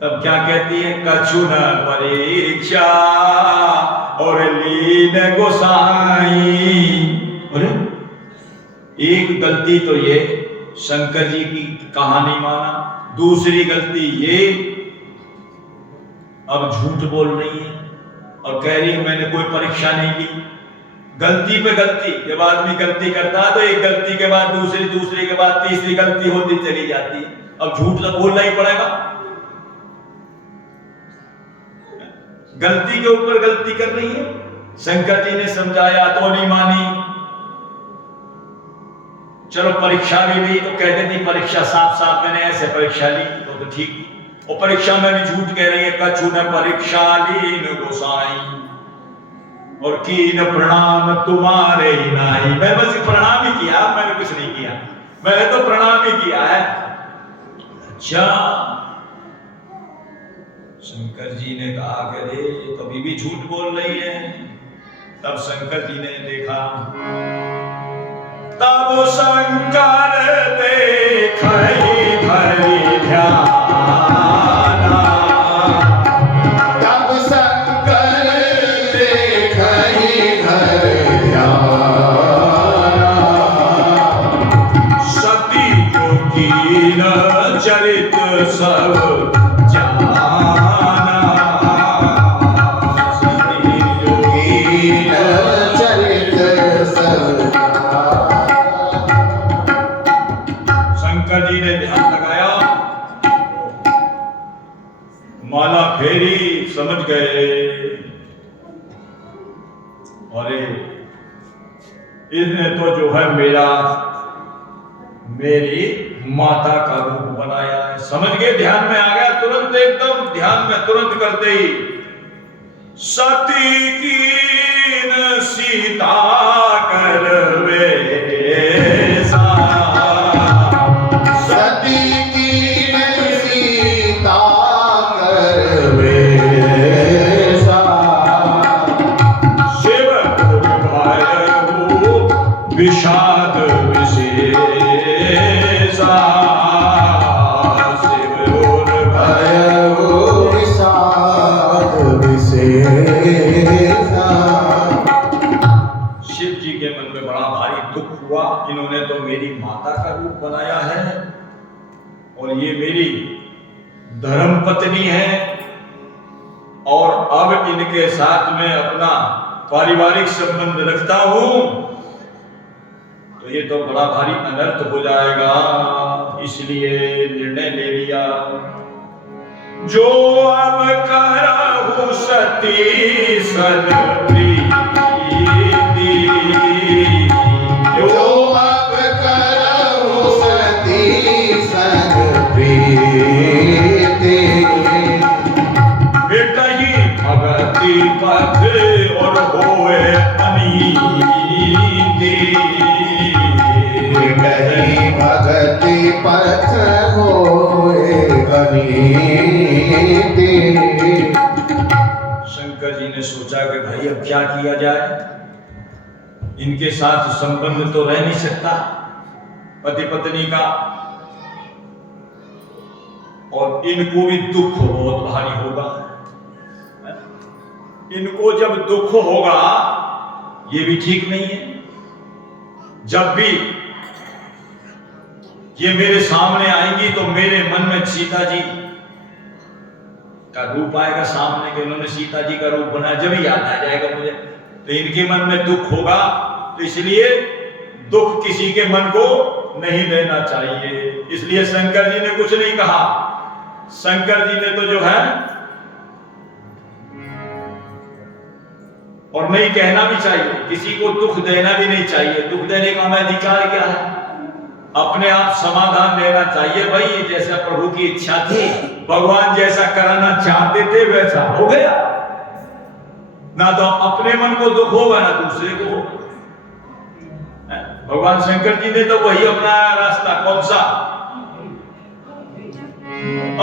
तब क्या कहती है? कछु न परीक्षा और लीन गोसाई। बोले एक गलती तो ये शंकर जी की कहानी माना, दूसरी गलती ये अब झूठ बोल रही है और कह रही है मैंने कोई परीक्षा नहीं ली। गलती पे गलती, जब आदमी गलती करता है तो एक गलती के बाद दूसरी, दूसरी के बाद तीसरी गलती होती चली जाती है। अब झूठ तो बोलना ही पड़ेगा। गलती के ऊपर गलती कर रही है। शंकर जी ने समझाया तो नहीं मानी। चलो परीक्षा भी ली तो कहते थी परीक्षा साफ साफ मैंने ऐसे परीक्षा ली तो ठीक थी। और परीक्षा में भी झूठ कह रही है। कछु न परीक्षा लीन गोसाई और कीन प्रणाम तुम्हारे ही नाई। मैं बस प्रणाम ही किया, मैंने कुछ नहीं किया, मैंने तो प्रणाम ही किया है। अच्छा शंकर जी ने कहा कि अरे तो अभी भी झूठ बोल रही है। तब शंकर जी ने देखा तब शंकर देखहि धरि ध्याना, तब शंकर देखहि धरि ध्याना, सती जोगीन चरित सब जाना, सती जोगीन चरित सब जाना। शंकर जी ने ध्यान लगाया, माला फेरी, समझ गए अरे इसने तो जो है मेरी माता का रूप बनाया है। समझ गए, ध्यान में आ गया तुरंत, एकदम ध्यान में तुरंत करते ही सती कीन सीता करवे सती कीन सीता करवे सा, शिव भयहु विषाद विशेषा, शिव भयहु विषाद विशेषा। शिव जी के मन में बड़ा भारी दुख हुआ, इन्होंने तो मेरी माता का रूप बनाया है और ये मेरी धर्म पत्नी है, और अब इनके साथ में अपना पारिवारिक संबंध रखता हूं तो ये तो बड़ा भारी अनर्थ हो जाएगा। इसलिए निर्णय ले लिया, जो अब करहु सती सन प्रीति, जो अब करहु सती सन प्रीति, बेटही भगति पथ और होए अनीति, कहीं भगति पथ होए अनीति। शंकर जी ने सोचा कि भाई अब क्या किया जाए, इनके साथ संबंध तो रह नहीं सकता पति पत्नी का, और इनको भी दुख बहुत भारी होगा। इनको जब दुख होगा ये भी ठीक नहीं है। जब भी ये मेरे सामने आएंगी तो मेरे मन में सीता जी का रूप आएगा सामने, कि उन्होंने सीता जी का रूप बनाया, जब ही याद आ जाएगा मुझे, तो इनके मन में दुख होगा। तो इसलिए दुख किसी के मन को नहीं देना चाहिए। इसलिए शंकर जी ने कुछ नहीं कहा। शंकर जी ने तो जो है, और नहीं कहना भी चाहिए, किसी को दुख देना भी नहीं चाहिए। दुख देने का हमें अधिकार क्या है? अपने आप समाधान लेना चाहिए। भाई जैसा प्रभु की इच्छा थी, भगवान जैसा कराना चाहते थे वैसा हो गया। ना तो अपने मन को दुख होगा ना दूसरे को। भगवान शंकर जी ने तो वही अपनाया रास्ता। कौन सा?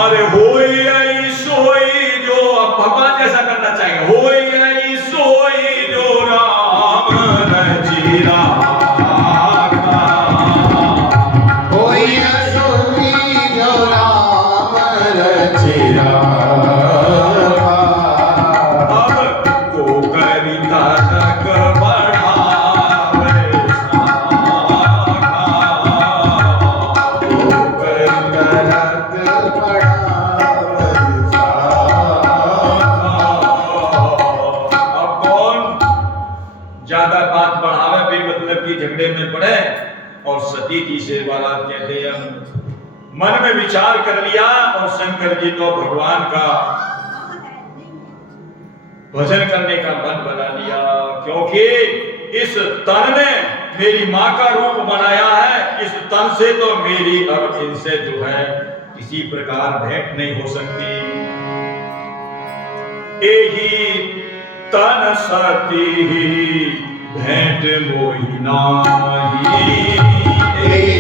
अरे होई आई सोई जो, अब भगवान जैसा करना चाहिए। होई आई सोई जो राम रचिरा, होई सोई जो राम रचिरा, अब को करिता तक बढ़ावे ज्यादा बात बढ़ावे भी मतलब कि झगड़े में पड़े। और सती जी से बारात कहते हैं, मन में विचार कर लिया और शंकर जी तो भगवान का भजन करने का मन बना लिया, क्योंकि इस तन ने मेरी माँ का रूप बनाया है। इस तन से तो मेरी अब इनसे जो है किसी प्रकार भेंट नहीं हो सकती। यही तन सती भेंट मोहि नाही,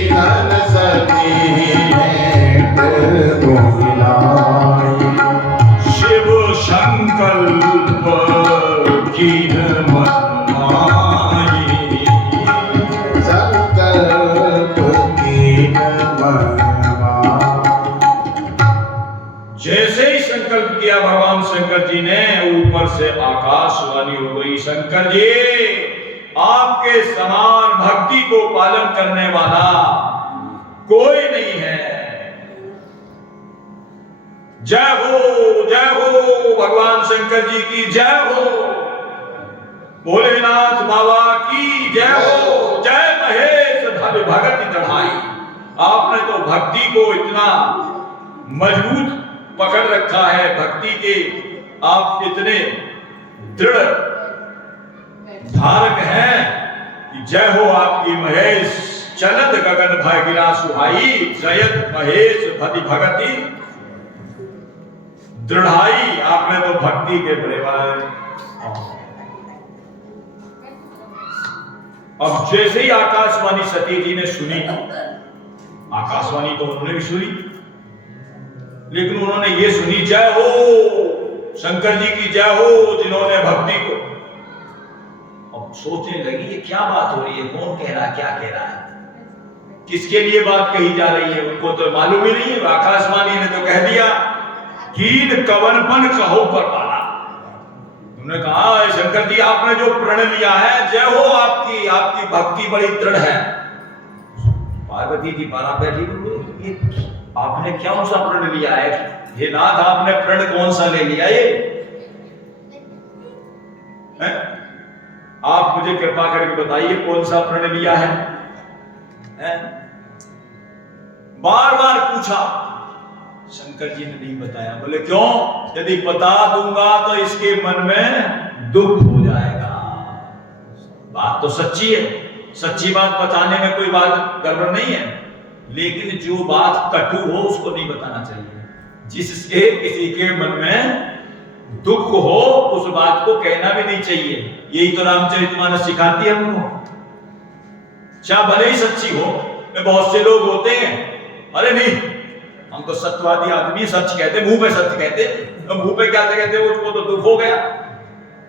तन सती भेंट मोहि नाही। शिव संकल्प कीन मन माही, संकल्प शंकर जी ने ऊपर से आकाशवाणी हो गई, शंकर जी आपके समान भक्ति को पालन करने वाला कोई नहीं है। जय हो भगवान शंकर जी की जय हो, भोलेनाथ बाबा की जय हो, जय महेश भव भगति चढ़ाई। आपने तो भक्ति को इतना मजबूत पकड़ रखा है, भक्ति के आप इतने दृढ़ धारक हैं कि जय हो आपकी महेश, चलत गगन भय गिरा सुहाई, जयत महेश भति भगति दृढ़ाई। आपने तो भक्ति के बड़े वाले। अब जैसे ही आकाशवाणी सती जी ने सुनी, आकाशवाणी तो उन्होंने भी सुनी, लेकिन उन्होंने ये सुनी जय हो शंकर जी की जय हो, जिन्होंने भक्ति को। अब सोचने लगी ये क्या बात हो रही है, कौन कह रहा है, क्या कह रहा है, किसके लिए बात कही जा रही है, उनको तो मालूम ही नहीं है। आकाशवाणी ने तो कह दिया कीन कवनपन कहो पर पाला। उन्होंने कहा शंकर जी आपने जो प्रण लिया है, जय हो आपकी, आपकी भक्ति बड़ी दृढ़ है। पार्वती जी बारा बैठी, ये आपने क्या सा प्रण लिया है, हे नाथ आपने प्रण कौन सा ले लिया ये है? आप मुझे कृपा करके बताइए कौन सा प्रण लिया है? बार बार पूछा, शंकर जी ने नहीं बताया। बोले क्यों? यदि बता दूंगा तो इसके मन में दुख हो जाएगा। बात तो सच्ची है, सच्ची बात बताने में कोई बात गड़बड़ नहीं है, लेकिन जो बात कटु हो उसको नहीं बताना चाहिए। जिसके किसी के मन में दुख हो उस बात को कहना भी नहीं चाहिए। यही तो रामचरितमानस सिखाती है हमको। चाहे भले ही सच्ची हो, बहुत से लोग होते हैं अरे नहीं हम तो सत्यवादी आदमी, सच कहते, मुंह पे सत्य कहते, तो मुंह पे क्या कहते हो, उसको तो दुख हो गया।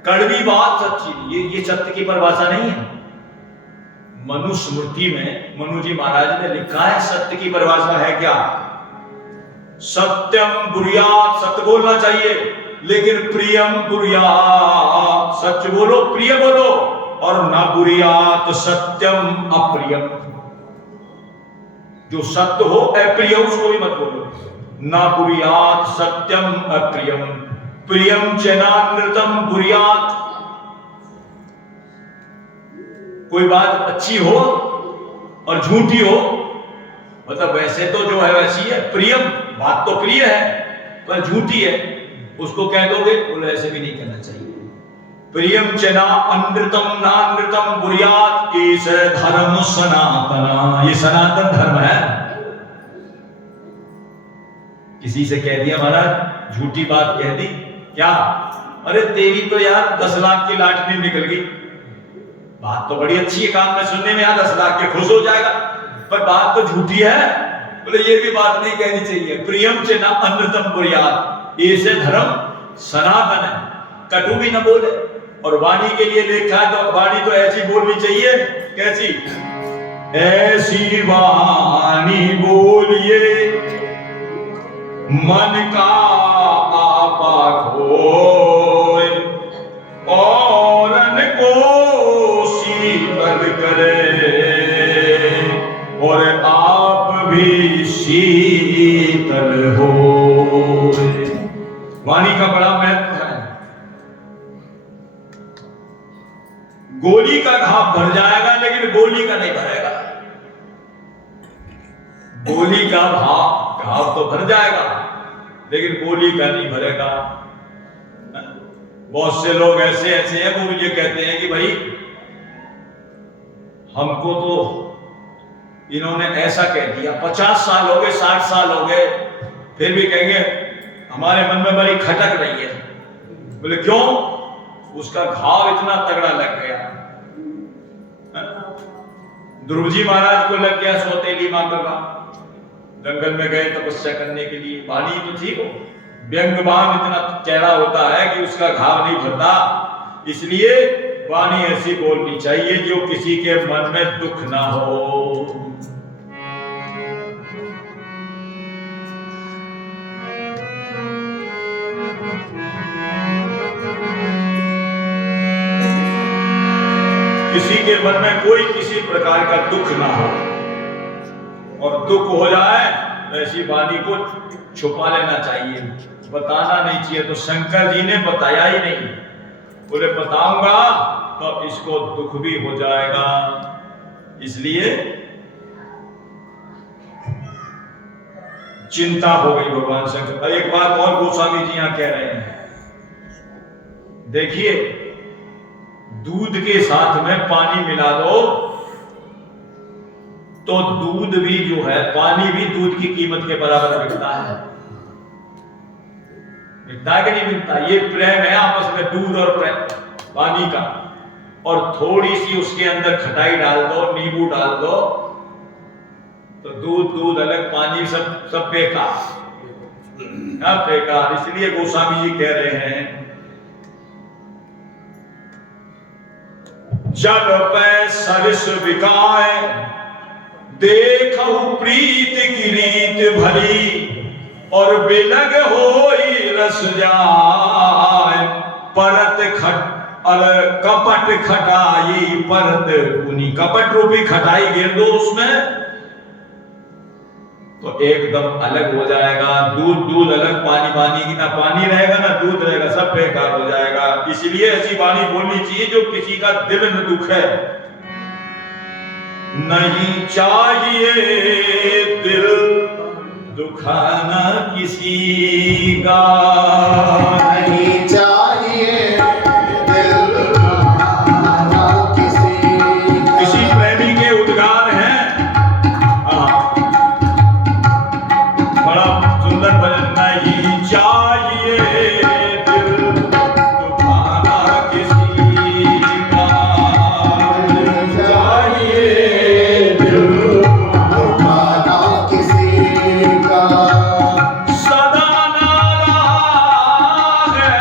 कड़वी बात सच्ची, ये सत्य की परिभाषा नहीं है। मनुस्मृति में मनु जी महाराज ने लिखा है सत्य की परिभाषा है क्या? सत्यम बुरियात, सत्य बोलना चाहिए, लेकिन प्रियम बुरियात, सच बोलो प्रिय बोलो, और ना बुरियात सत्यम अप्रियम। जो सत्य हो अप्रिय उसको भी मत बोलो। ना बुरियात सत्यम अप्रियम, प्रियम चेनानृतम बुरियात। कोई बात अच्छी हो और झूठी हो, मतलब वैसे तो जो है वैसी है, प्रियम बात तो प्रिय है पर झूठी है, उसको कह दोगे, बोले ऐसे भी नहीं कहना चाहिए। प्रियम चना अनृतम नानृतम बुरियात, इस धर्म सनातना, ये सनातन धर्म है। किसी से कह दिया महाराज झूठी बात कह दी, क्या अरे तेरी तो यार 10 लाख की लाटरी निकल गई, बात तो बड़ी अच्छी है, काम में सुनने में यार 10 लाख के खुश हो जाएगा, पर बात तो झूठी है। बोले ये भी बात नहीं कहनी चाहिए। प्रियम चना अनृतम बुरियात, ऐसे धर्म सनातन है, कटु भी न बोले। और वाणी के लिए लिखा है तो वाणी तो ऐसी बोलनी चाहिए, कैसी? ऐसी वाणी बोलिए मन का आपा खोए, औरन को शीतल करे और आप भी शीतल हो। वाणी का बड़ा महत्व है। गोली का घाव भर जाएगा लेकिन गोली का नहीं भरेगा। गोली का घाव तो भर जाएगा लेकिन गोली का नहीं भरेगा। बहुत से लोग ऐसे हैं वो ये कहते हैं कि भाई हमको तो इन्होंने ऐसा कह दिया, 50 साल हो गए, 60 साल हो गए, फिर भी कहेंगे हमारे मन में बड़ी खटक रही है। बोले क्यों? उसका घाव इतना तगड़ा लग गया। ध्रुव जी महाराज को लग गया सौतेली माता का, जंगल में गए तपस्या करने के लिए। वाणी तो ठीक हो, व्यंग बाण इतना चौड़ा होता है कि उसका घाव नहीं भरता, इसलिए वाणी ऐसी बोलनी चाहिए जो किसी के मन में दुख ना हो। किसी के मन में कोई किसी प्रकार का दुख ना हो, और दुख हो जाए तो ऐसी वाणी को छुपा लेना चाहिए, बताना नहीं चाहिए। तो शंकर जी ने बताया ही नहीं, बोले बताऊंगा तो इसको दुख भी हो जाएगा। इसलिए चिंता हो गई भगवान शंकर। एक बात और गोस्वामी जी यहां कह रहे हैं, देखिए दूध के साथ में पानी मिला दो तो दूध भी जो है, पानी भी दूध की कीमत के बराबर बिकता है। मिलता है कि नहीं मिलता? ये प्रेम है आपस में, दूध और पानी का। और थोड़ी सी उसके अंदर खटाई डाल दो, नींबू डाल दो, तो दूध अलग, पानी सब बेकार, बेकार। इसलिए गोस्वामी जी कह रहे हैं, जल पे सरस बिकाए, देखहु प्रीत की रीत भरी, और बिलग होई रस जाय, परत कपट खटाई परत पुनी। कपट रूपी खटाई गिर दो उसमें तो एकदम अलग हो जाएगा। दूध अलग, पानी की, ना पानी रहेगा ना दूध रहेगा, सब बेकार हो जाएगा। इसलिए ऐसी वाणी बोलनी चाहिए जो किसी का दिल न दुखे। नहीं चाहिए दिल दुखाना किसी का, नहीं चाहिए दिल दुखाना किसी प्रेमी के उद्गार हैं। बड़ा सुंदर भजन, नहीं चाहिए दिल दुखाना किसी का, चाहिए दिल दुखाना किसी का, सदा ना रहा है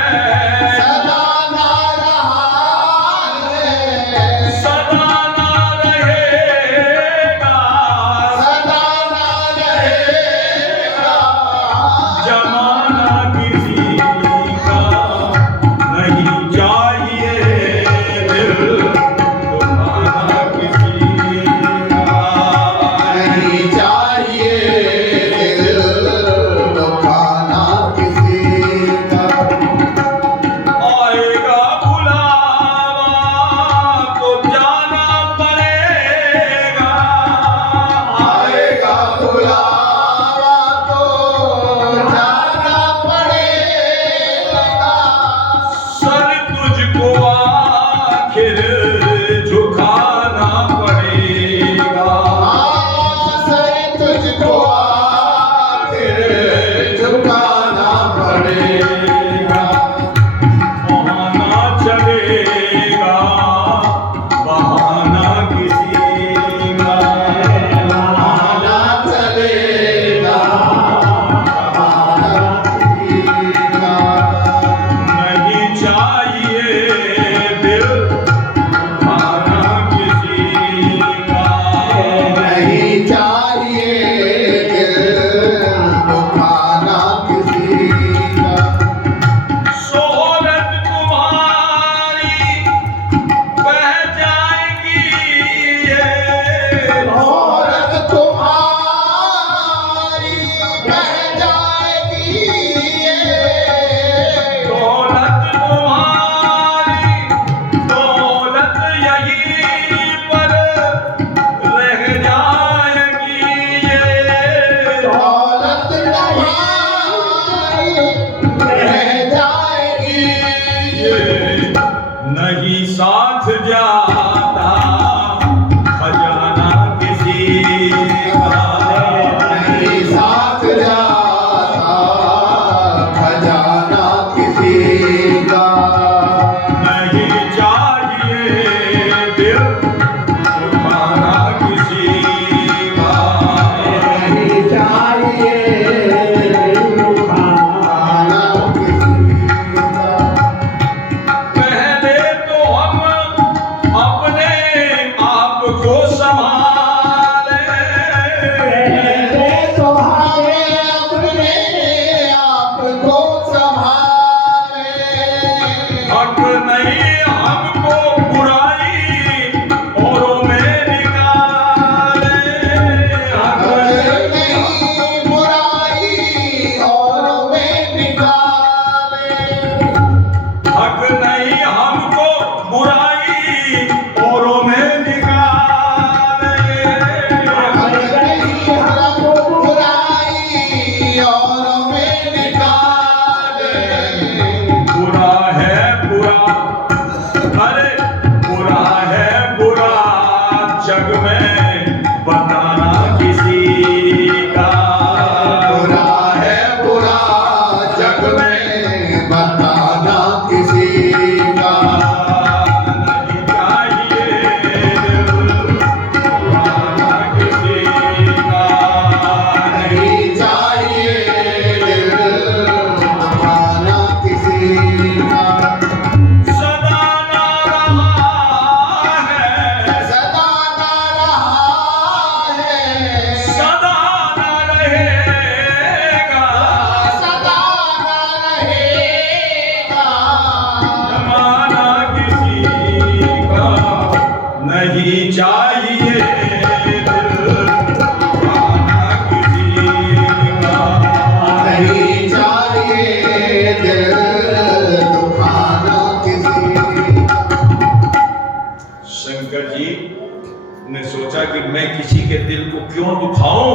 किसी के दिल को क्यों दुखाऊं,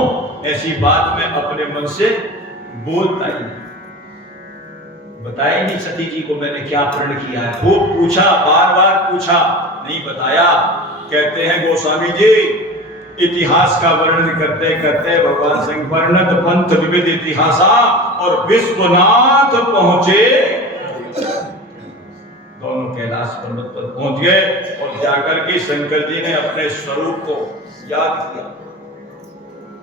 ऐसी बात मैं अपने मन से बोलता ही नहीं। बताया नहीं सती जी को मैंने क्या प्रण किया है, खूब पूछा, बार बार पूछा, नहीं बताया। कहते हैं गोस्वामी जी, इतिहास का वर्णन करते करते भगवान सिंह वर्णत पंथ विविध इतिहासा और विश्वनाथ पहुंचे, दोनों कैलाश पर्वत पर पहुंच गए और जाकर के शंकर जी ने अपने स्वरूप को याद किया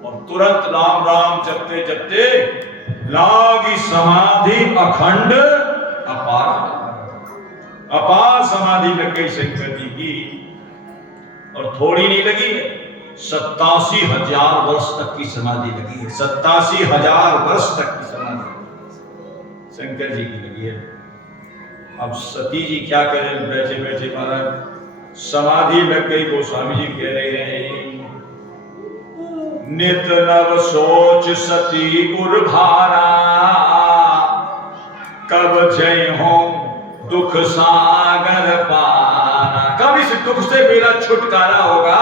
और तुरंत राम राम जपते जपते लागी समाधि अखंड अपार, अपार समाधि लग गई शंकर जी की। और थोड़ी नहीं लगी, 87,000 वर्ष तक की समाधि लगी है। 87,000 वर्ष तक की समाधि शंकर जी की लगी है। अब सती जी क्या करें, बैठे बैठे महाराज समाधि लग गई। गोस्वामी जी कह रहे हैं, नित नव सोच सती उर्भारा, कब जय हो दुख सागर पारा। कब इस दुख से मेरा छुटकारा होगा।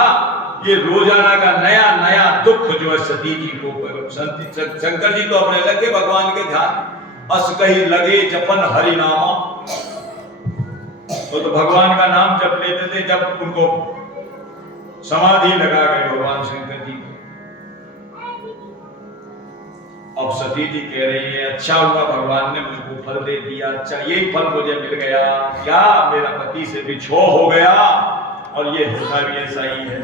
ये रोजाना का नया नया दुख जो है सती जी को, शंकर जी तो अपने लगे भगवान के ध्यान, अस कही लगे जपन हरि नामा, तो भगवान का नाम जप लेते थे। जब उनको समाधि लगा गए भगवान शंकर जी को, अब सती जी कह रही है, अच्छा हुआ भगवान ने मुझको फल दे दिया, अच्छा यही फल मुझे मिल गया, क्या मेरा पति से बिछो हो गया। और ये होता भी ऐसा ही है।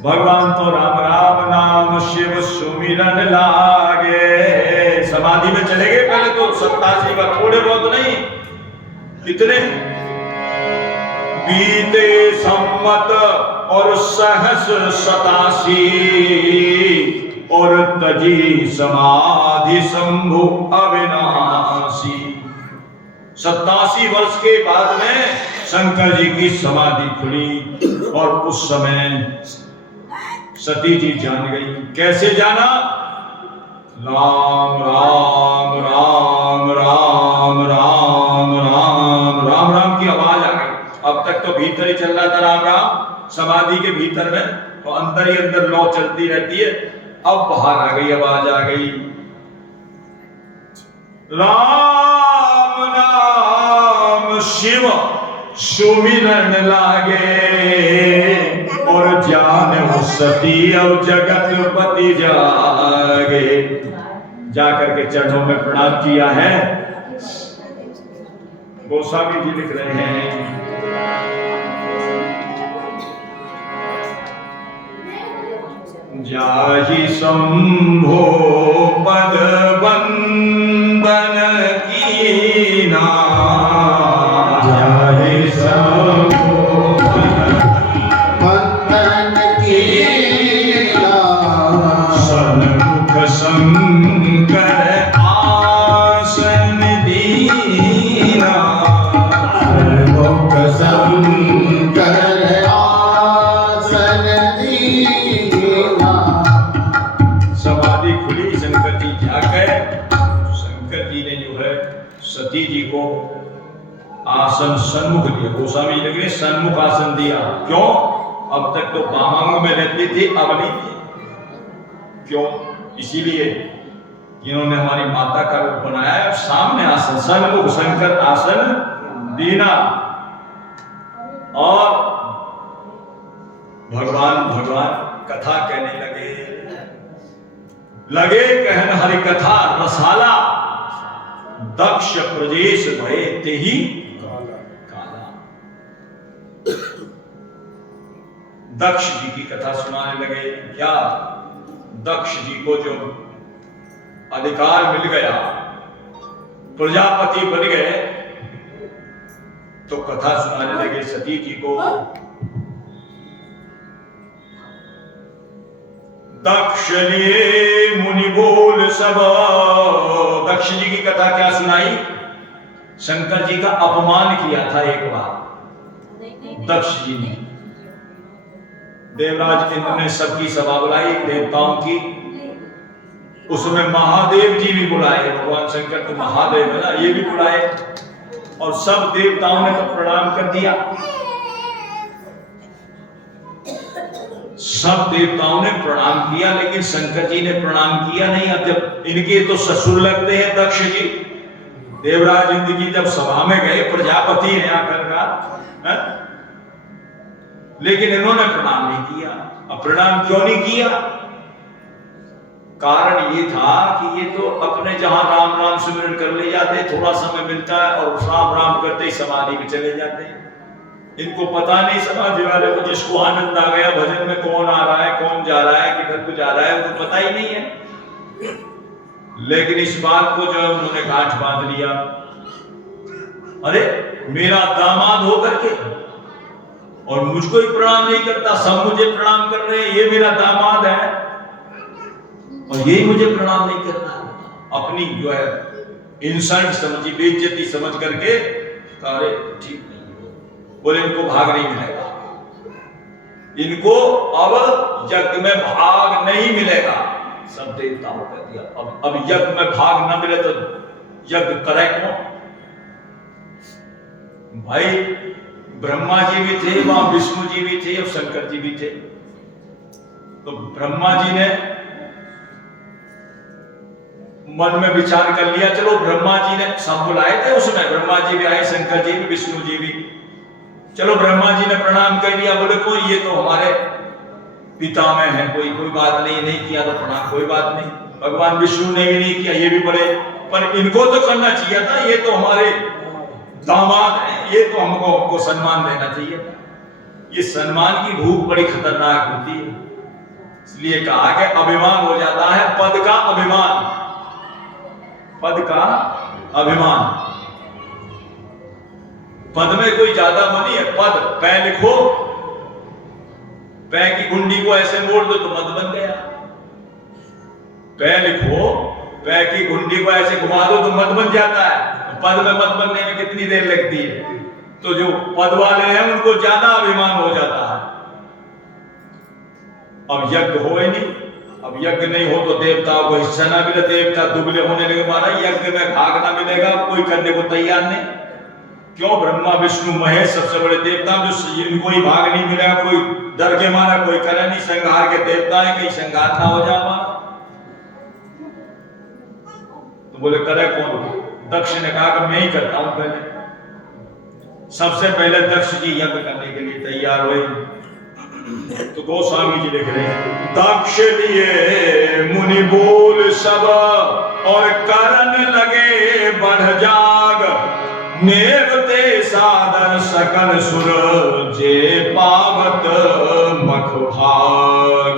भगवान तो राम राम नाम शिव सुमिरन लागे, समाधि में चले गए पहले तो 87 का, थोड़े बहुत नहीं, कितने बीते सम्मत और सहस 87 और तजी समाधि शंभु अविनाशी। 87 वर्ष के बाद में शंकर जी की समाधि खुली और उस समय सती जी जान गई। कैसे जाना? राम राम राम राम राम राम राम राम की आवाज आ गई। अब तक तो भीतर ही चल रहा था राम राम, समाधि के भीतर में तो अंदर ही अंदर लौ चलती रहती है। अब बाहर आ गई, आवाज आ गई, राम नाम शिव सुमिरन लागे और जान हो सती और जगत पति जागे। जाकर के चरणों में प्रणाम किया है। गोस्वामी जी लिख रहे हैं, जाहि शंभो पद वंदन कीना, जाहि शंभो वंदन कीना, सन्मुख शंकर आसन दीना, सन्मुख शंकर आसन दीना। समाधि खुली, शंकर जी जाकर शंकर जी ने जो है सती जी को आसन सन्मुख दिया। गोस्वामी जी लगे सन्मुख आसन दिया। क्यों? अब तक तो बामांग में रहती थी, अब नहीं थी। क्यों? इसीलिए इन्होंने हमारी माता का रूप बनाया है, सामने आसन, सन्मुख शंकर आसन दीना। और भगवान भगवान कथा कहने लगे कहन हरि कथा रसाला, दक्ष प्रदेश भये तेहि काला। दक्ष जी की कथा सुनाने लगे। क्या? दक्ष जी को जो अधिकार मिल गया, प्रजापति बन गए, तो कथा सुनाने लगे सती जी को। दक्ष ने मुनि बोल सब, दक्ष जी की कथा क्या सुनाई? शंकर जी का अपमान किया था एक बार दक्ष जी ने। देवराज इंद्र ने सबकी सभा बुलाई, देवताओं की, उसमें महादेव जी भी बुलाए। भगवान शंकर तो महादेव है ना, ये भी बुलाए और सब देवताओं ने तो प्रणाम कर दिया। सब देवताओं ने प्रणाम किया, लेकिन शंकर जी ने प्रणाम किया नहीं। अब जब इनके तो ससुर लगते हैं दक्ष जी, देवराज इंद्र की जब सभा में गए, प्रजापति हैं आकर का, लेकिन इन्होंने प्रणाम नहीं किया। अब प्रणाम क्यों नहीं किया? कारण ये था कि ये तो अपने जहां राम राम सिमरन कर ले जाते, थोड़ा समय मिलता है और राम राम करते ही समाधि में चले जाते हैं। इनको पता नहीं समाधि वाले को, जिसको आनंद आ गया भजन में, कौन आ रहा है, कौन जा रहा है, किधर को जा रहा है, उनको पता ही नहीं है। लेकिन इस बात को जो है उन्होंने गांठ बांध लिया, अरे मेरा दामाद होकर के और मुझको ही प्रणाम नहीं करता, सब मुझे प्रणाम कर रहे हैं, ये मेरा दामाद है और यही मुझे प्रणाम नहीं करता। अपनी जो है इंसल्ट समझी, बेइज्जती समझ करके अरे ठीक नहीं, बोले इनको भाग नहीं मिलेगा, इनको अब यज्ञ में भाग नहीं मिलेगा। सब देवताओं कर दिया, अब यज्ञ में भाग न मिले तो यज्ञ करे कौन? भाई ब्रह्मा जी भी थे वहां, विष्णु जी भी थे और शंकर जी भी थे। तो ब्रह्मा जी ने मन में विचार कर लिया, चलो ब्रह्मा जी ने सब बुलाए थे उसमें, ब्रह्मा जी भी आए, शंकर जी भी, विष्णु जी भी, चलो ब्रह्मा जी ने प्रणाम कर दिया। बोले कोई ये तो हमारे पिता में है, कोई बात नहीं, नहीं किया तो प्रणाम, कोई बात नहीं। भगवान विष्णु ने भी नहीं किया, ये भी बोले, पर इनको तो करना चाहिए था, ये तो हमारे दामाद है, ये तो हमको सम्मान देना चाहिए। ये सम्मान की भूख बड़ी खतरनाक होती है, इसलिए कहा कि अभिमान हो जाता है, पद का अभिमान, पद का अभिमान। पद में कोई ज्यादा वो नहीं है, पद पै लिखो, पै की गुंडी को ऐसे मोड़ दो तो मत बन गया। पै लिखो, पै की गुंडी को ऐसे घुमा दो तो मत बन जाता है। पद में मत बनने में कितनी देर लगती है? तो जो पद वाले हैं उनको ज्यादा अभिमान हो जाता है। अब यज्ञ हो ही नहीं, अब यज्ञ नहीं हो तो देवताओं को हिस्सा ना मिले, देवता दुबले होने लगे, मारा यज्ञ में भाग ना मिलेगा, कोई करने को तैयार नहीं। क्यों? ब्रह्मा विष्णु महेश सबसे बड़े देवता, जो इनको ही भाग नहीं मिलेगा, कोई डर के मारा कोई करे नहीं, संहार के देवता है, कहीं संहार ना हो जाए हमारा। तो बोले करे कौन? दक्ष ने कहा कि मैं ही करता हूं। पहले सबसे पहले दक्ष जी यज्ञ करने के लिए तैयार हुए। तो गोस्वामी जी लिख रहे हैं, दक्ष लिए मुनि बोल सब और करन लगे बढ़ जाग, नेवते सादर सकल सुर जे पावत मख भाग।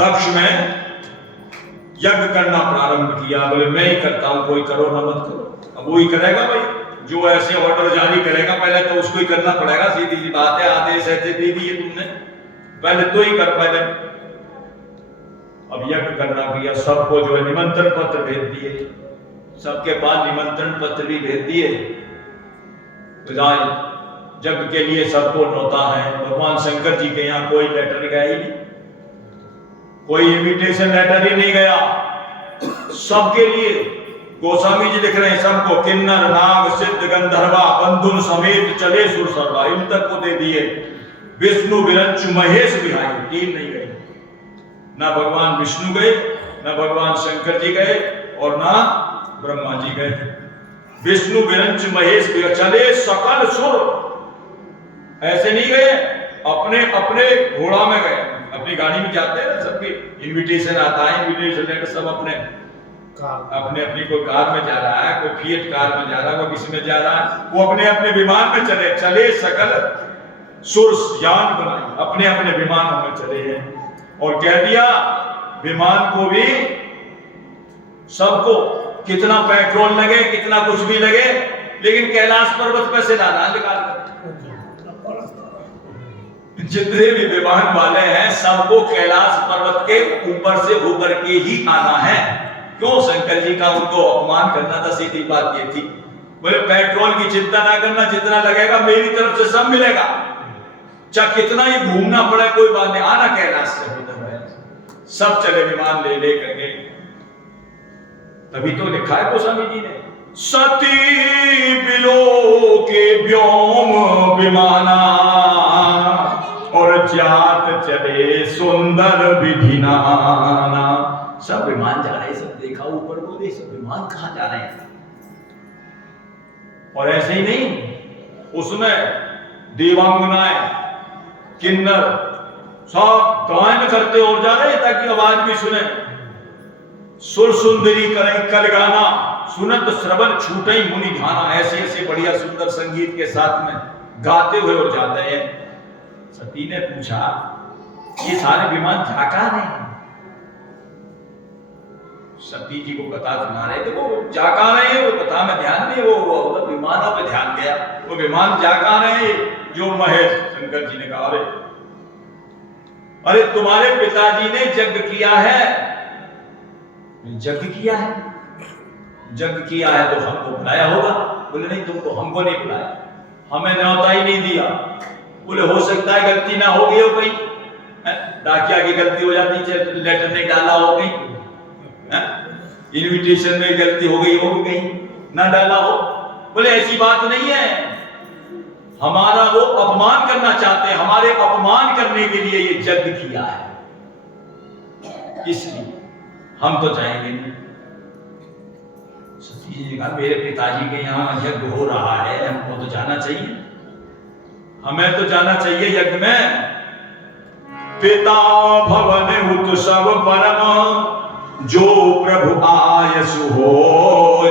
दक्ष में यज्ञ करना प्रारंभ किया, बोले मैं ही करता हूं, कोई करो ना मत करो। अब वो ही करेगा भाई, जो ऐसे ऑर्डर जारी करेगा पहले तो उसको ही करना पड़ेगा, सीधी सी बात है, आदेश ऐसे दे दिए तुमने, पहले तो ही कर पहले। अब यज्ञ करना किया, सबको जो है निमंत्रण पत्र भेज दिए, सबके पास निमंत्रण पत्र भी भेज दिए। यज्ञ के लिए सबको नौता है। भगवान शंकर जी के यहाँ कोई लेटर गया ही नहीं, कोई इनविटेशन लेटर ही नहीं गया। सबके लिए गोस्वामी जी लिख रहे हैं, सबको किन्नर नाग सिद्ध गंधर्वा बंधुन समेत चले सुर सर्वा, इन तक को दे दिए। विष्णु विरंचु महेश बिहाई, तीन नहीं गए, ना भगवान विष्णु गए, ना भगवान शंकर जी गए और ना ब्रह्मा जी गए। विष्णु विरंचु महेश बिहाई चले सकल सुर, ऐसे नहीं गए, अपने अपने घोड़ा में गए, अपनी गाड़ी में जाते हैं ना, सबके इनविटेशन आता है, इनविटेशन लेकर सब अपने अपनी कोई कार में जा रहा है, कोई फिएट कार में जा रहा है, कोई किसी में जा रहा है, वो अपने अपने विमान में चले सकल सुर यान बनाए, अपने अपने विमानों में चले हैं। और कह दिया विमान को भी, सबको कितना पेट्रोल लगे, कितना कुछ भी लगे, लेकिन कैलाश पर्वत पे से लाना निकाल कर। जितने भी विमान वाले हैं सबको कैलाश पर्वत के ऊपर से होकर के ही आना है। क्यों? शंकर जी का उनको अपमान करना था, सीधी बात ये थी। बोले पेट्रोल की चिंता ना करना, जितना लगेगा मेरी तरफ से सब मिलेगा, चाहे कितना ही घूमना पड़े कोई बात नहीं, आना कैलाश से उधर है। सब चले विमान ले ले करके। तभी तो लिखा है गोस्वामी जी ने, सती बिलो के व्योम विमाना और जात चले सुंदर विधि नाना। सब विमान जा रहे, सब देखा ऊपर बोले सब विमान कहाँ जा रहे हैं। और ऐसे ही नहीं, उसमें देवांगनाएं किन्नर सब गायन करते और जा रहे ताकि आवाज भी सुने। सुर सुंदरी करें कल गाना, सुनत श्रवण छूटे मुनि ध्याना। ऐसे ऐसे बढ़िया सुंदर संगीत के साथ में गाते हुए और जाते हैं। सती ने पूछा ये सारे विमान जा कहाँ रहे हैं। सती जी को कथा सुना रहे थे, वो जा कहाँ रहे हैं, वो कथा में ध्यान नहीं, वो विमानों पे ध्यान गया। वो विमान जा कहाँ रहे हैं, जो महेश शंकर जी ने कहा अरे तुम्हारे पिताजी ने यज्ञ किया है। यज्ञ किया है, यज्ञ किया है तो हमको बुलाया होगा। बोले नहीं, तुमको हमको नहीं बुलाया, हमें न्योता ही नहीं दिया। बोले हो सकता है गलती ना हो गई हो, कहीं डाकिया की गलती हो जाती, लेटर नहीं डाला हो कहीं, इनविटेशन में गलती हो गई होगी कहीं ना डाला हो। बोले ऐसी बात नहीं है, हमारा वो अपमान करना चाहते हैं, हमारे अपमान करने के लिए ये यज्ञ किया है, इसलिए हम तो जाएंगे नहीं। सती जी ने कहा मेरे पिताजी के यहाँ यज्ञ हो रहा है, हमको तो जाना चाहिए, हमें तो जाना चाहिए यज्ञ में। पिता भवन उत्सव परम, जो प्रभु आयसु हो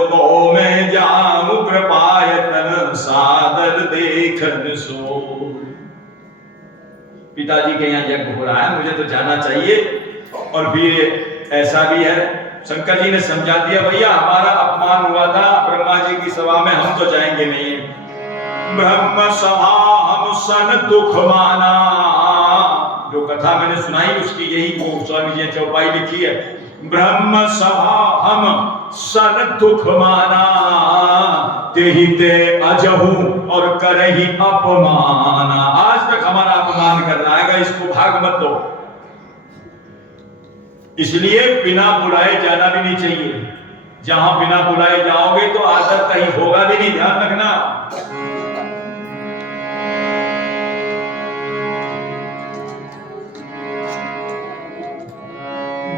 तो मैं जाऊं कृपायतन सादर देखन सो। पिताजी के यहाँ यज्ञ हो रहा है, मुझे तो जाना चाहिए। और फिर ऐसा भी है, शंकर जी ने समझा दिया भैया हमारा अपमान हुआ था ब्रह्मा जी की सभा में, हम तो जाएंगे नहीं। ब्रह्म सभा हम सन दुख माना, जो कथा मैंने सुनाई उसकी यही गोस्वामी जी ने चौपाई लिखी है। ब्रह्म सभा हम सन दुख माना, तेहि ते अजहू और करही अपमाना। आज तक हमारा अपमान कर रहा है, इसको भाग मत दो। इसलिए बिना बुलाए जाना भी नहीं चाहिए। जहां बिना बुलाए जाओगे तो आदर कहीं होगा भी नहीं, ध्यान रखना।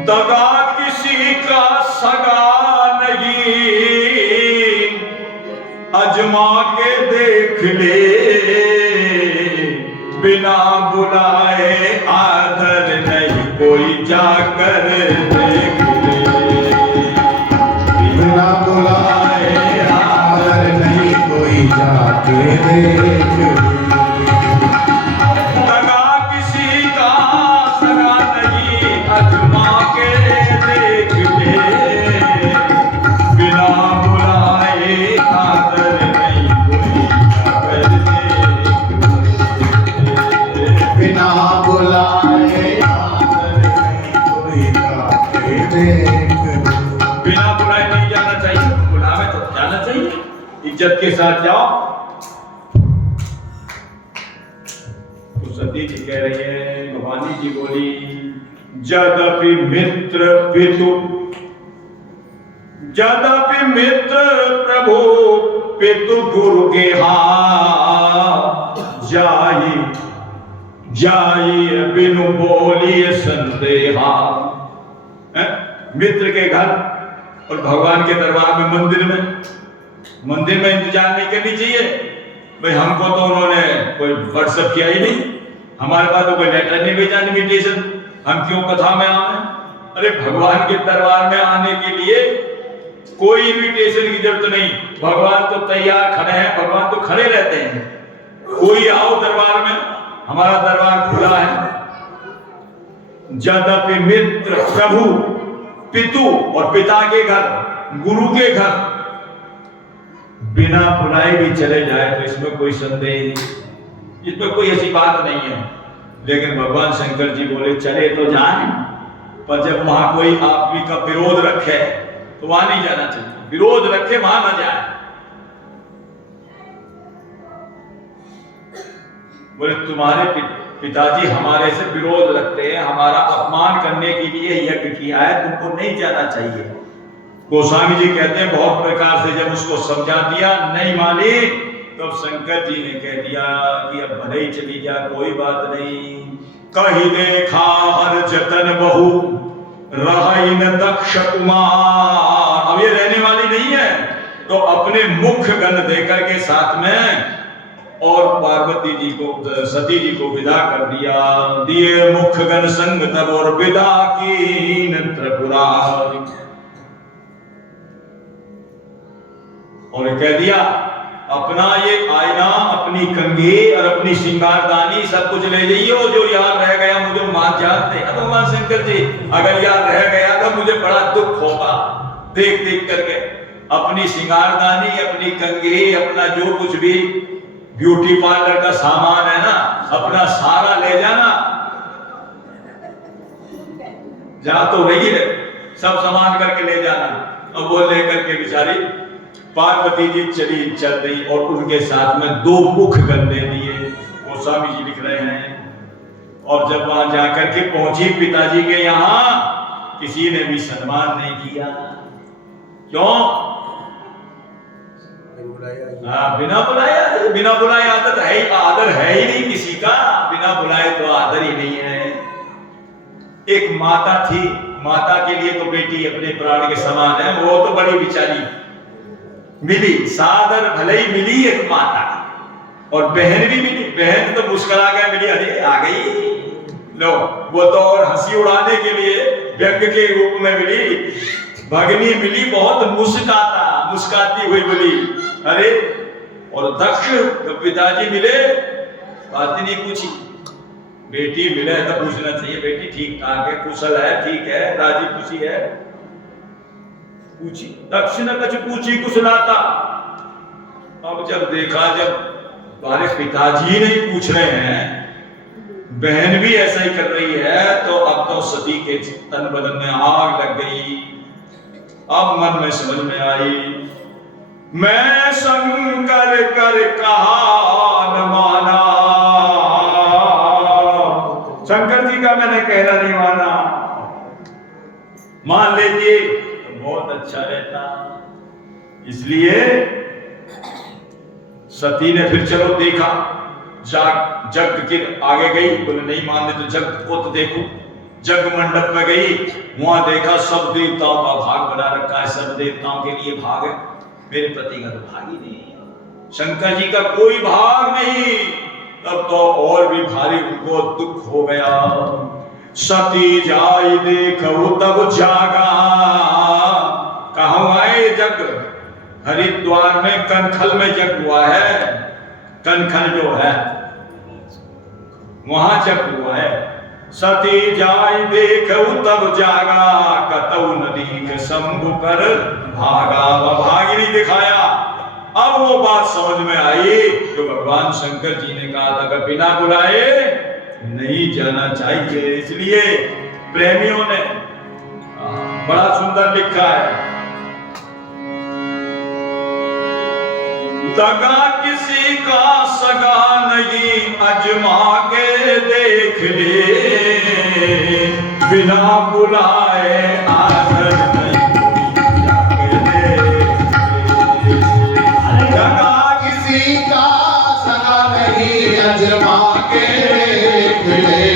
दगा किसी का सगा नहीं, अजमा के देख ले, बिना बुलाए आदर नहीं कोई जाकर देख ले। बिना बुलाए आदर नहीं कोई जाके देख ले। दगा किसी का सगा नहीं, अजमा के देख ले, बिना बुलाए आदर नहीं कोई जाकर देख ले। बिना बुलाए आदर नहीं कोई जाके देख ले। बिना बुलाए नहीं जाना चाहिए, बुलावे तो जाना चाहिए, इज्जत के साथ जाओ। तो सती जी कह रही है, भवानी जी बोली यद्यपि मित्र पितु, यद्यपि मित्र प्रभु पितु गुरु के जाई जाई बिनु बोलिए संदेहा। मित्र के घर और भगवान के दरबार में, मंदिर में इंतजार नहीं करनी चाहिए। भाई हमको तो उन्होंने कोई व्हाट्सएप किया ही नहीं, हमारे पास तो कोई लेटर नहीं भेजा इनविटेशन, हम क्यों कथा में आए। अरे भगवान के दरबार में आने के लिए कोई इनविटेशन की जरूरत नहीं, भगवान तो तैयार खड़े हैं, भगवान तो खड़े रहते हैं। कोई आओ दरबार में, हमारा दरबार खुला है। यद्यपि मित्र प्रभु पितु और पिता के घर, गुरु के घर बिना बुलाए भी चले जाए तो इसमें कोई संदेह नहीं, इसमें कोई ऐसी बात नहीं है। लेकिन भगवान शंकर जी बोले चले तो जाए, पर जब वहां कोई आदमी का विरोध रखे तो वहां नहीं जाना चाहिए, विरोध रखे वहां ना जाए। बोले तुम्हारे पिताजी हमारे से विरोध रखते हैं, हमारा अपमान करने के लिए यज्ञ किया है, तुमको नहीं जाना चाहिए। गोस्वामी जी कहते हैं बहुत प्रकार से जब उसको समझा दिया नहीं मानी, तो शंकर जी ने कह दिया कि अब भले ही चली जा, कोई बात नहीं। कही देखा हर जतन बहु रही न दक्ष कुमार। अब ये रहने वाली नहीं है, तो अपने मुख गण देकर के साथ में और पार्वती जी को, सती जी को विदा कर दिया। दिए मुख गण संग तब और विदा की त्रिपुरारी। और कह दिया अपना ये आईना, अपनी कंघी और अपनी श्रृंगारदानी सब कुछ ले जाइए, और जो यार रह गया मुझे मान जानते हैं भगवान शंकर जी, अगर यार रह गया तो मुझे बड़ा दुख होगा देख देख करके। अपनी श्रृंगारदानी, अपनी कंघी, अपना जो कुछ भी ब्यूटी पार्लर का सामान है ना, अपना सारा ले जाना। जा तो रही है, सब सामान करके ले जाना। अब वो लेकर के बेचारी पार्वती जी चल रही, और उनके साथ में 2 मुख गण दे दिए, वो स्वामी जी लिख रहे हैं। और जब वहां जाकर के पहुंची पिताजी के यहाँ, किसी ने भी सम्मान नहीं किया। क्यों? बिना बुलाए आदत है ही, आदर है ही नहीं किसी का। बिना बुलाए तो आदर ही नहीं है। एक माता थी, माता के लिए तो बेटी अपने प्राण के समान है, वो तो बड़ी बेचारी मिली, सादर भले ही मिली एक माता, और बहन भी मिली। बहन तो मुस्कुरा के मिली, अरे आ गई लो, वो तो और हंसी उड़ाने के लिए व्यंग के रूप में मिली। भगनी मिली, बहुत मुस्काती हुई बोली अरे। और दक्ष पिताजी मिले, बात नहीं पूछी। बेटी मिले तो पूछना चाहिए, बेटी ठीक ठाक है, कुशल है, ठीक है, राजी खुशी है, पूछी। दक्ष ने कुछ पूछी कुशलाता। अब जब देखा, जब तुम्हारे पिताजी नहीं पूछ रहे हैं, बहन भी ऐसा ही कर रही है, तो अब तो सती के तन बदन में आग लग गई। अब मन में समझ में आई, मैं शंकर कर कहा न माना। शंकर जी का मैंने कहना नहीं माना, मान लेती तो बहुत अच्छा रहता। इसलिए सती ने फिर चलो देखा, जग के आगे गई, बोले नहीं मान ले तो जग को तो देखो। जग मंडप में गई, वहां देखा सब देवताओं का भाग बना रखा है, सब देवताओं के लिए भाग है, मेरे पति का तो भाग ही नहीं, शंकर जी का कोई भाग नहीं। तब तो और भी भारी उनको दुख हो गया। सती जाई देखो तब जागा। कहाँ आए जग? हरिद्वार में कनखल में जग हुआ है। कनखल जो है वहां जग हुआ है। सती जाई देखो तब जागा, कतौ नदी के शंभु कर भागा। भाग ही नहीं दिखाया। अब वो बात समझ में आई जो भगवान शंकर जी ने कहा था कि बिना बुलाए नहीं जाना चाहिए। इसलिए प्रेमियों ने बड़ा सुंदर लिखा है, दगा किसी का सगा नहीं, अजमा के देख ले, बिना बुलाए आदर नहीं, दगा किसी का सगा नहीं, अजमा के देख ले,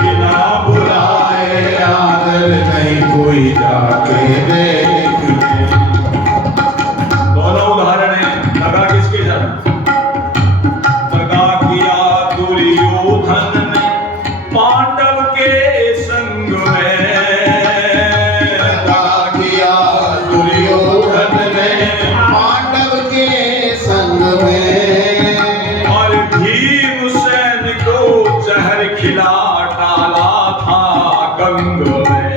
बिना बुलाए आदर नहीं, कोई जाके देख ले। दोनों उदाहरण है। दगा किसके साथ? दगा किया दुर्योधन ने पांडव के संग में। दगा किया दुर्योधन ने पांडव के संग में, और भीमसेन को जहर खिला डाला था गंग में।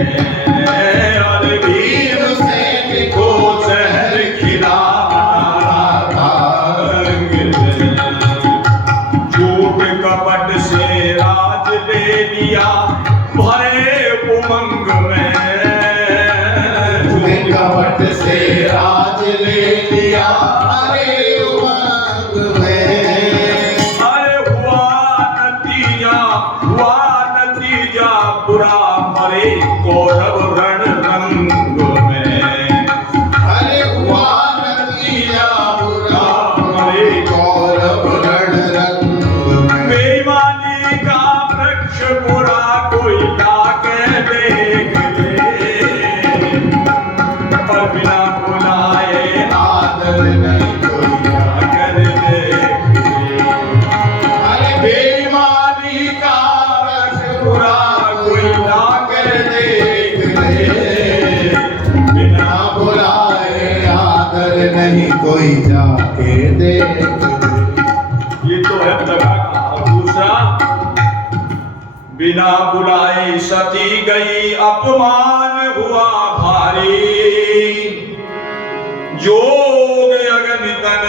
और भीमसेन को जहर खिला डाला था गंग में। झूठ कपट से राज ले लिया भरे उमंग में। झूठ कपट से राज ले लिया अरे उमंग में। अरे हुआ नतीजा बुरा, मरे कौरव रण रंग में। अरे हुआ नतीजा बुरा, वृक्ष बुरा कोई लाके देख ले, पर बिना बुलाए आदर नहीं कोई आकर देख ले। अरे बेईमानी का वृक्ष बुरा कोई लाकर देख ले, बिना बुलाए आदर नहीं कोई जाके देख ले। ये तो है लगा का। और दूसरा, बिना बुलाए सती गई अपमान हुआ भारी, जोग अगनितन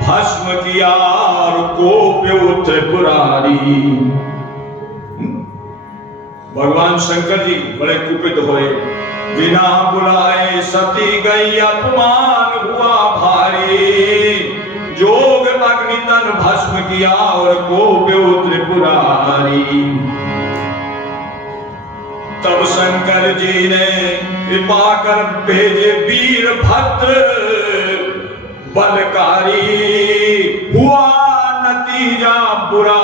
भस्म किया और कोप उठ पुरारी। भगवान शंकर जी बड़े कुपित हुए। बिना बुलाए सती गई अपमान हुआ भारी, जोग अग्नितन भस्म किया और कोप त्रिपुरारी। तब शंकर जी ने कृपा कर भेजे वीरभद्र बलकारी, हुआ नतीजा बुरा।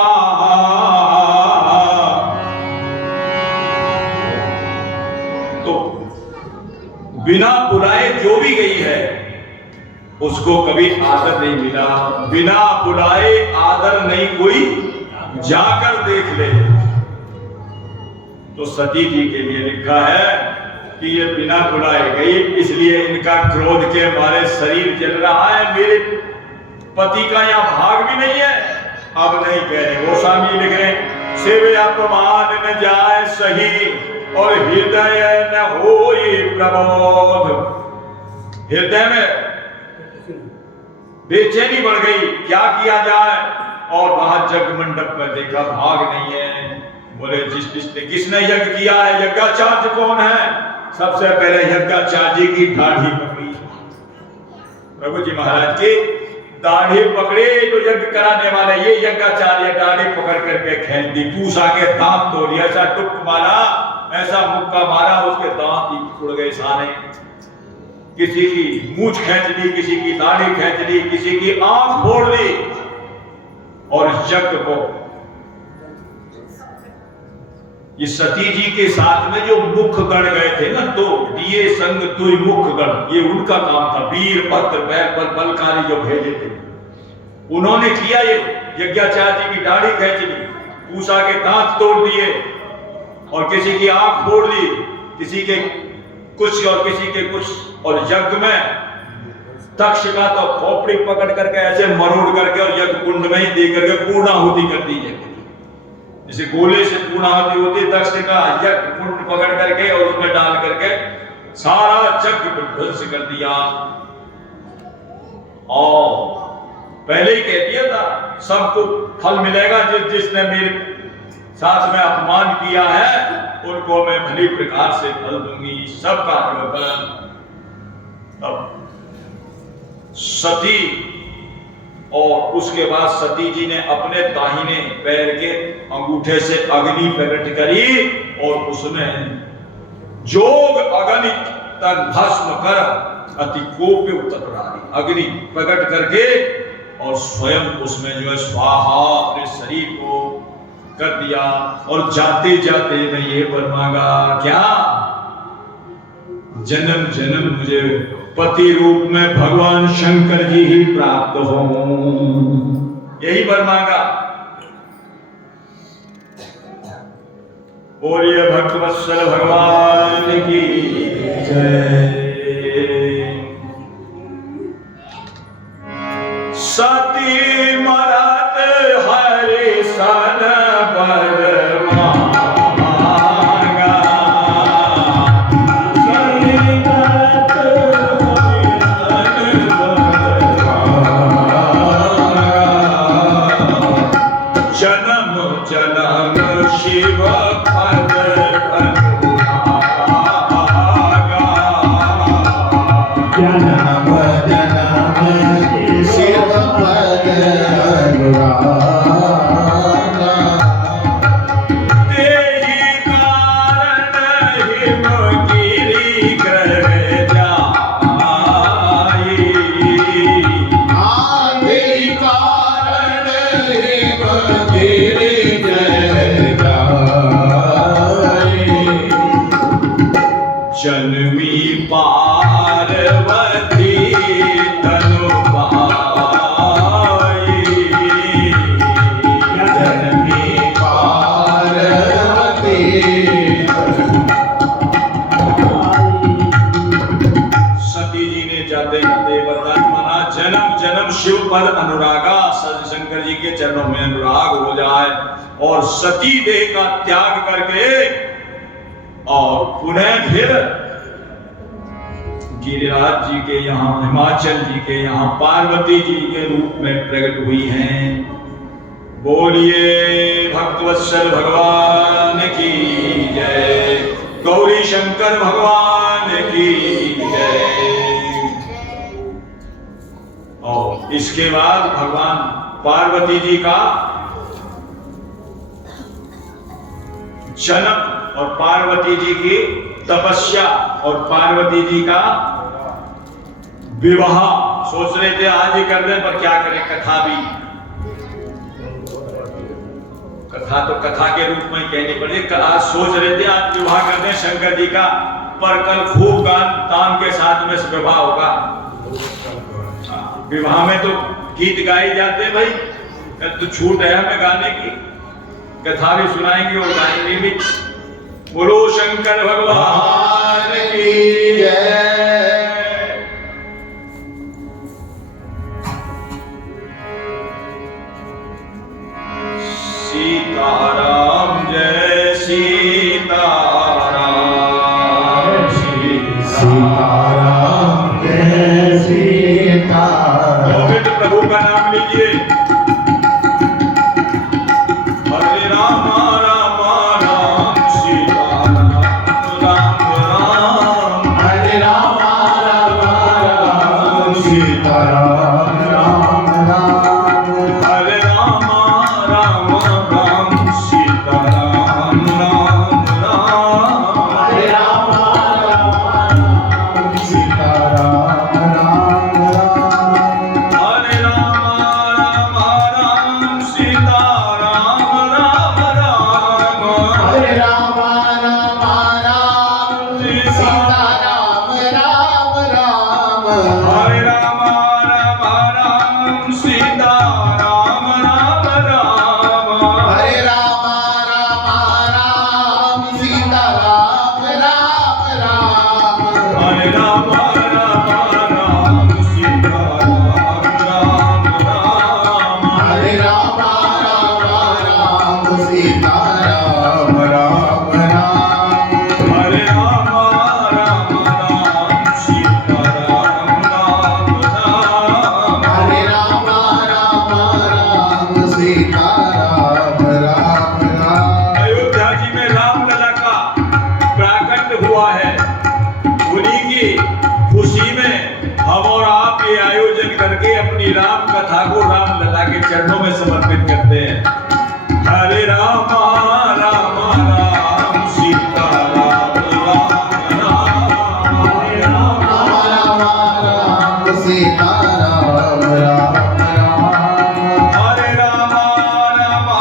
तो बिना बुलाए जो भी गई है उसको कभी आदर नहीं मिला। बिना बुलाए आदर नहीं कोई जाकर देख ले। तो सती जी के लिए लिखा है कि ये बिना बुलाए गई, इसलिए इनका क्रोध के मारे शरीर जल रहा है। मेरे पति का यहाँ भाग भी नहीं है। अब नहीं कह रहे, गोस्वामी लिख रहे, सेवे अपमान न जाए सही और हृदय न होई प्रबोध। हृदय में बेचैनी बढ़ गई, क्या किया जाए। और वहां जग मंडप में देखा, भाग नहीं है। बोले जिसने किसने यज्ञ किया है, यज्ञाचार्य कौन है। सबसे पहले यज्ञाचार्य जी की दाढ़ी पकड़ी। प्रभु जी महाराज की दाढ़ी पकड़े, जो यज्ञ कराने वाले ये यज्ञाचार्य दाढ़ी पकड़ करके खींच दी, पूछा के दांत तोड़ दिया, ऐसा टुक मारा, ऐसा मुक्का मारा, उसके दांत ही उड़ गए सारे। किसी की मूंछ खींच ली, किसी की दाढ़ी खींच ली, किसी की आंख फोड़ ली। और यज्ञ को ये सती जी के साथ में जो मुख गण गए थे ना, तो दिए संग दुई मुख गण, ये उनका काम था। वीरभद्र बलकारी जो भेजे थे, उन्होंने किया। ये यज्ञाचार्य जी की दाढ़ी खींच ली, पूषा के दांत तोड़ दिए, और किसी की आंख फोड़ दी, किसी के कुछ और किसी के कुछ। और यज्ञ में तक्ष का तो खोपड़ी पकड़ करके ऐसे मरोड़ करके और यज्ञ कुंड में ही दे करके पूर्णाहुति कर दी जाती। जैसे गोले से पूर्णाहुति होती, दक्ष का यज्ञ कुंड पकड़ करके और उसमें डाल करके सारा यज्ञ को ध्वंस कर दिया। और पहले ही कह दिया था, सबको फल मिलेगा। जिसने मेरे साथ में अपमान किया है उनको मैं भली प्रकार से फल दूंगी, सबका फल। अब सती, और उसके बाद सती जी ने अपने दाहिने पैर के अंगूठे से अग्नि प्रकट करी, और उसमें जोग अग्नि तन भस्म कर अति कोप उत्तरारी, अग्नि प्रकट करके और स्वयं उसमें जो है स्वाहा अपने शरीर को कर दिया। और जाते जाते मैं ये वर मांगा, क्या जन्म जन्म मुझे पति रूप में भगवान शंकर जी ही प्राप्त हो, यही वर मांगा। बोलिए भक्तवत्सल भगवान की जय। सती मरत हरि सन बर चरणों में अनुराग हो जाए और सती देह का त्याग करके और पुनः फिर गिरिराज जी के यहाँ, हिमाचल जी के यहाँ पार्वती जी के रूप में प्रकट हुई हैं। बोलिए भक्तवत्सल भगवान की जय, गौरी शंकर भगवान की जय। और इसके बाद भगवान पार्वती जी का जन्म और पार्वती जी की तपस्या और पार्वती जी का विवाह सोच रहे थे आज ही कर दें, पर क्या करें, कथा भी, कथा तो कथा के रूप में कहनी पड़ेगी। आज सोच रहे थे आज विवाह कर दें शंकर जी का, पर कल खूब गान तान के साथ में विवाह होगा। विवाह में तो गीत गाए जाते हैं भाई, तो छूट है हमें गाने की, कथा भी सुनाएंगे और गाएंगे भी। बोलो शंकर भगवान की जय। सीताराम जय सीताराम, सीताराम जय सीताराम। गोविंद प्रभु का नाम लीजिए। हरे राम राम राम सीताराम राम राम, हरे राम राम राम सीताराम राम राम, हरे राम राम राम सीताराम राम राम, हरे राम राम सीताराम राम राम, हरे राम राम सीताराम राम राम, हरे राम राम राम सीताराम राम राम, हरे राम राम सीताराम राम राम, हरे राम राम सीताराम राम राम, हरे राम राम सीताराम राम राम, हरे राम राम सीताराम राम राम, हरे राम राम सीताराम राम राम, हरे राम राम सीताराम राम राम। अयोध्या जी में रामलला का प्राकट्य हुआ है। उन्हीं की खुशी में हम और आप ये आयोजन करके अपनी राम कथा को रामलला के चरणों में समर्पित करते हैं। हरे राम राम राम सीताराम राम राम, हरे राम राम सीताराम राम राम, हरे राम राम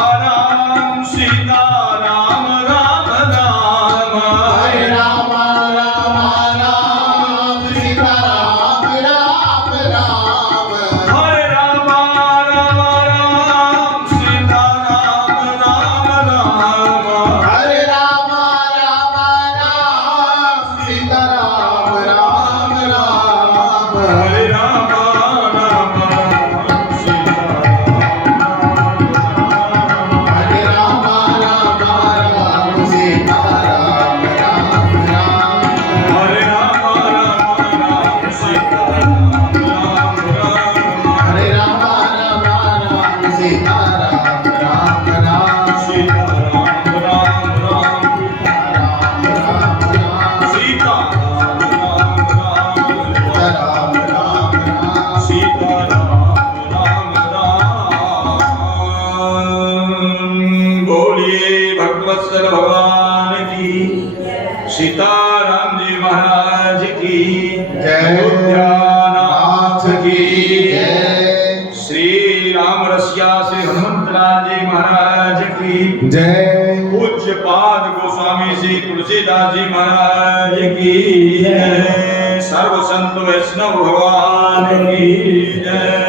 सीताराम राम राम, हरे राम राम सीताराम राम राम, हरे राम राम सीताराम राम राम, हरे राम राम सीताराम राम राम, हरे राम राम सीताराम हरे राम राम सीताराम राम राम, हरे राम राम सीताराम राम राम, हरे राम राम सीताराम राम राम, सीताराम राम राम, राम राम राम सीताराम राम राम, राम राम राम, सीताराम राम राम। बोलिए भगवत्सल भगवान की, सीताराम जी महाराज की जय, अयोध्यानाथ की जय, श्री राम रसिया श्री हनुमंतलाल जी महाराज की जय, पूज्य पाद गोस्वामी श्री तुलसीदास जी महाराज की जय, सर्व संत वैष्णव भगवान की जय।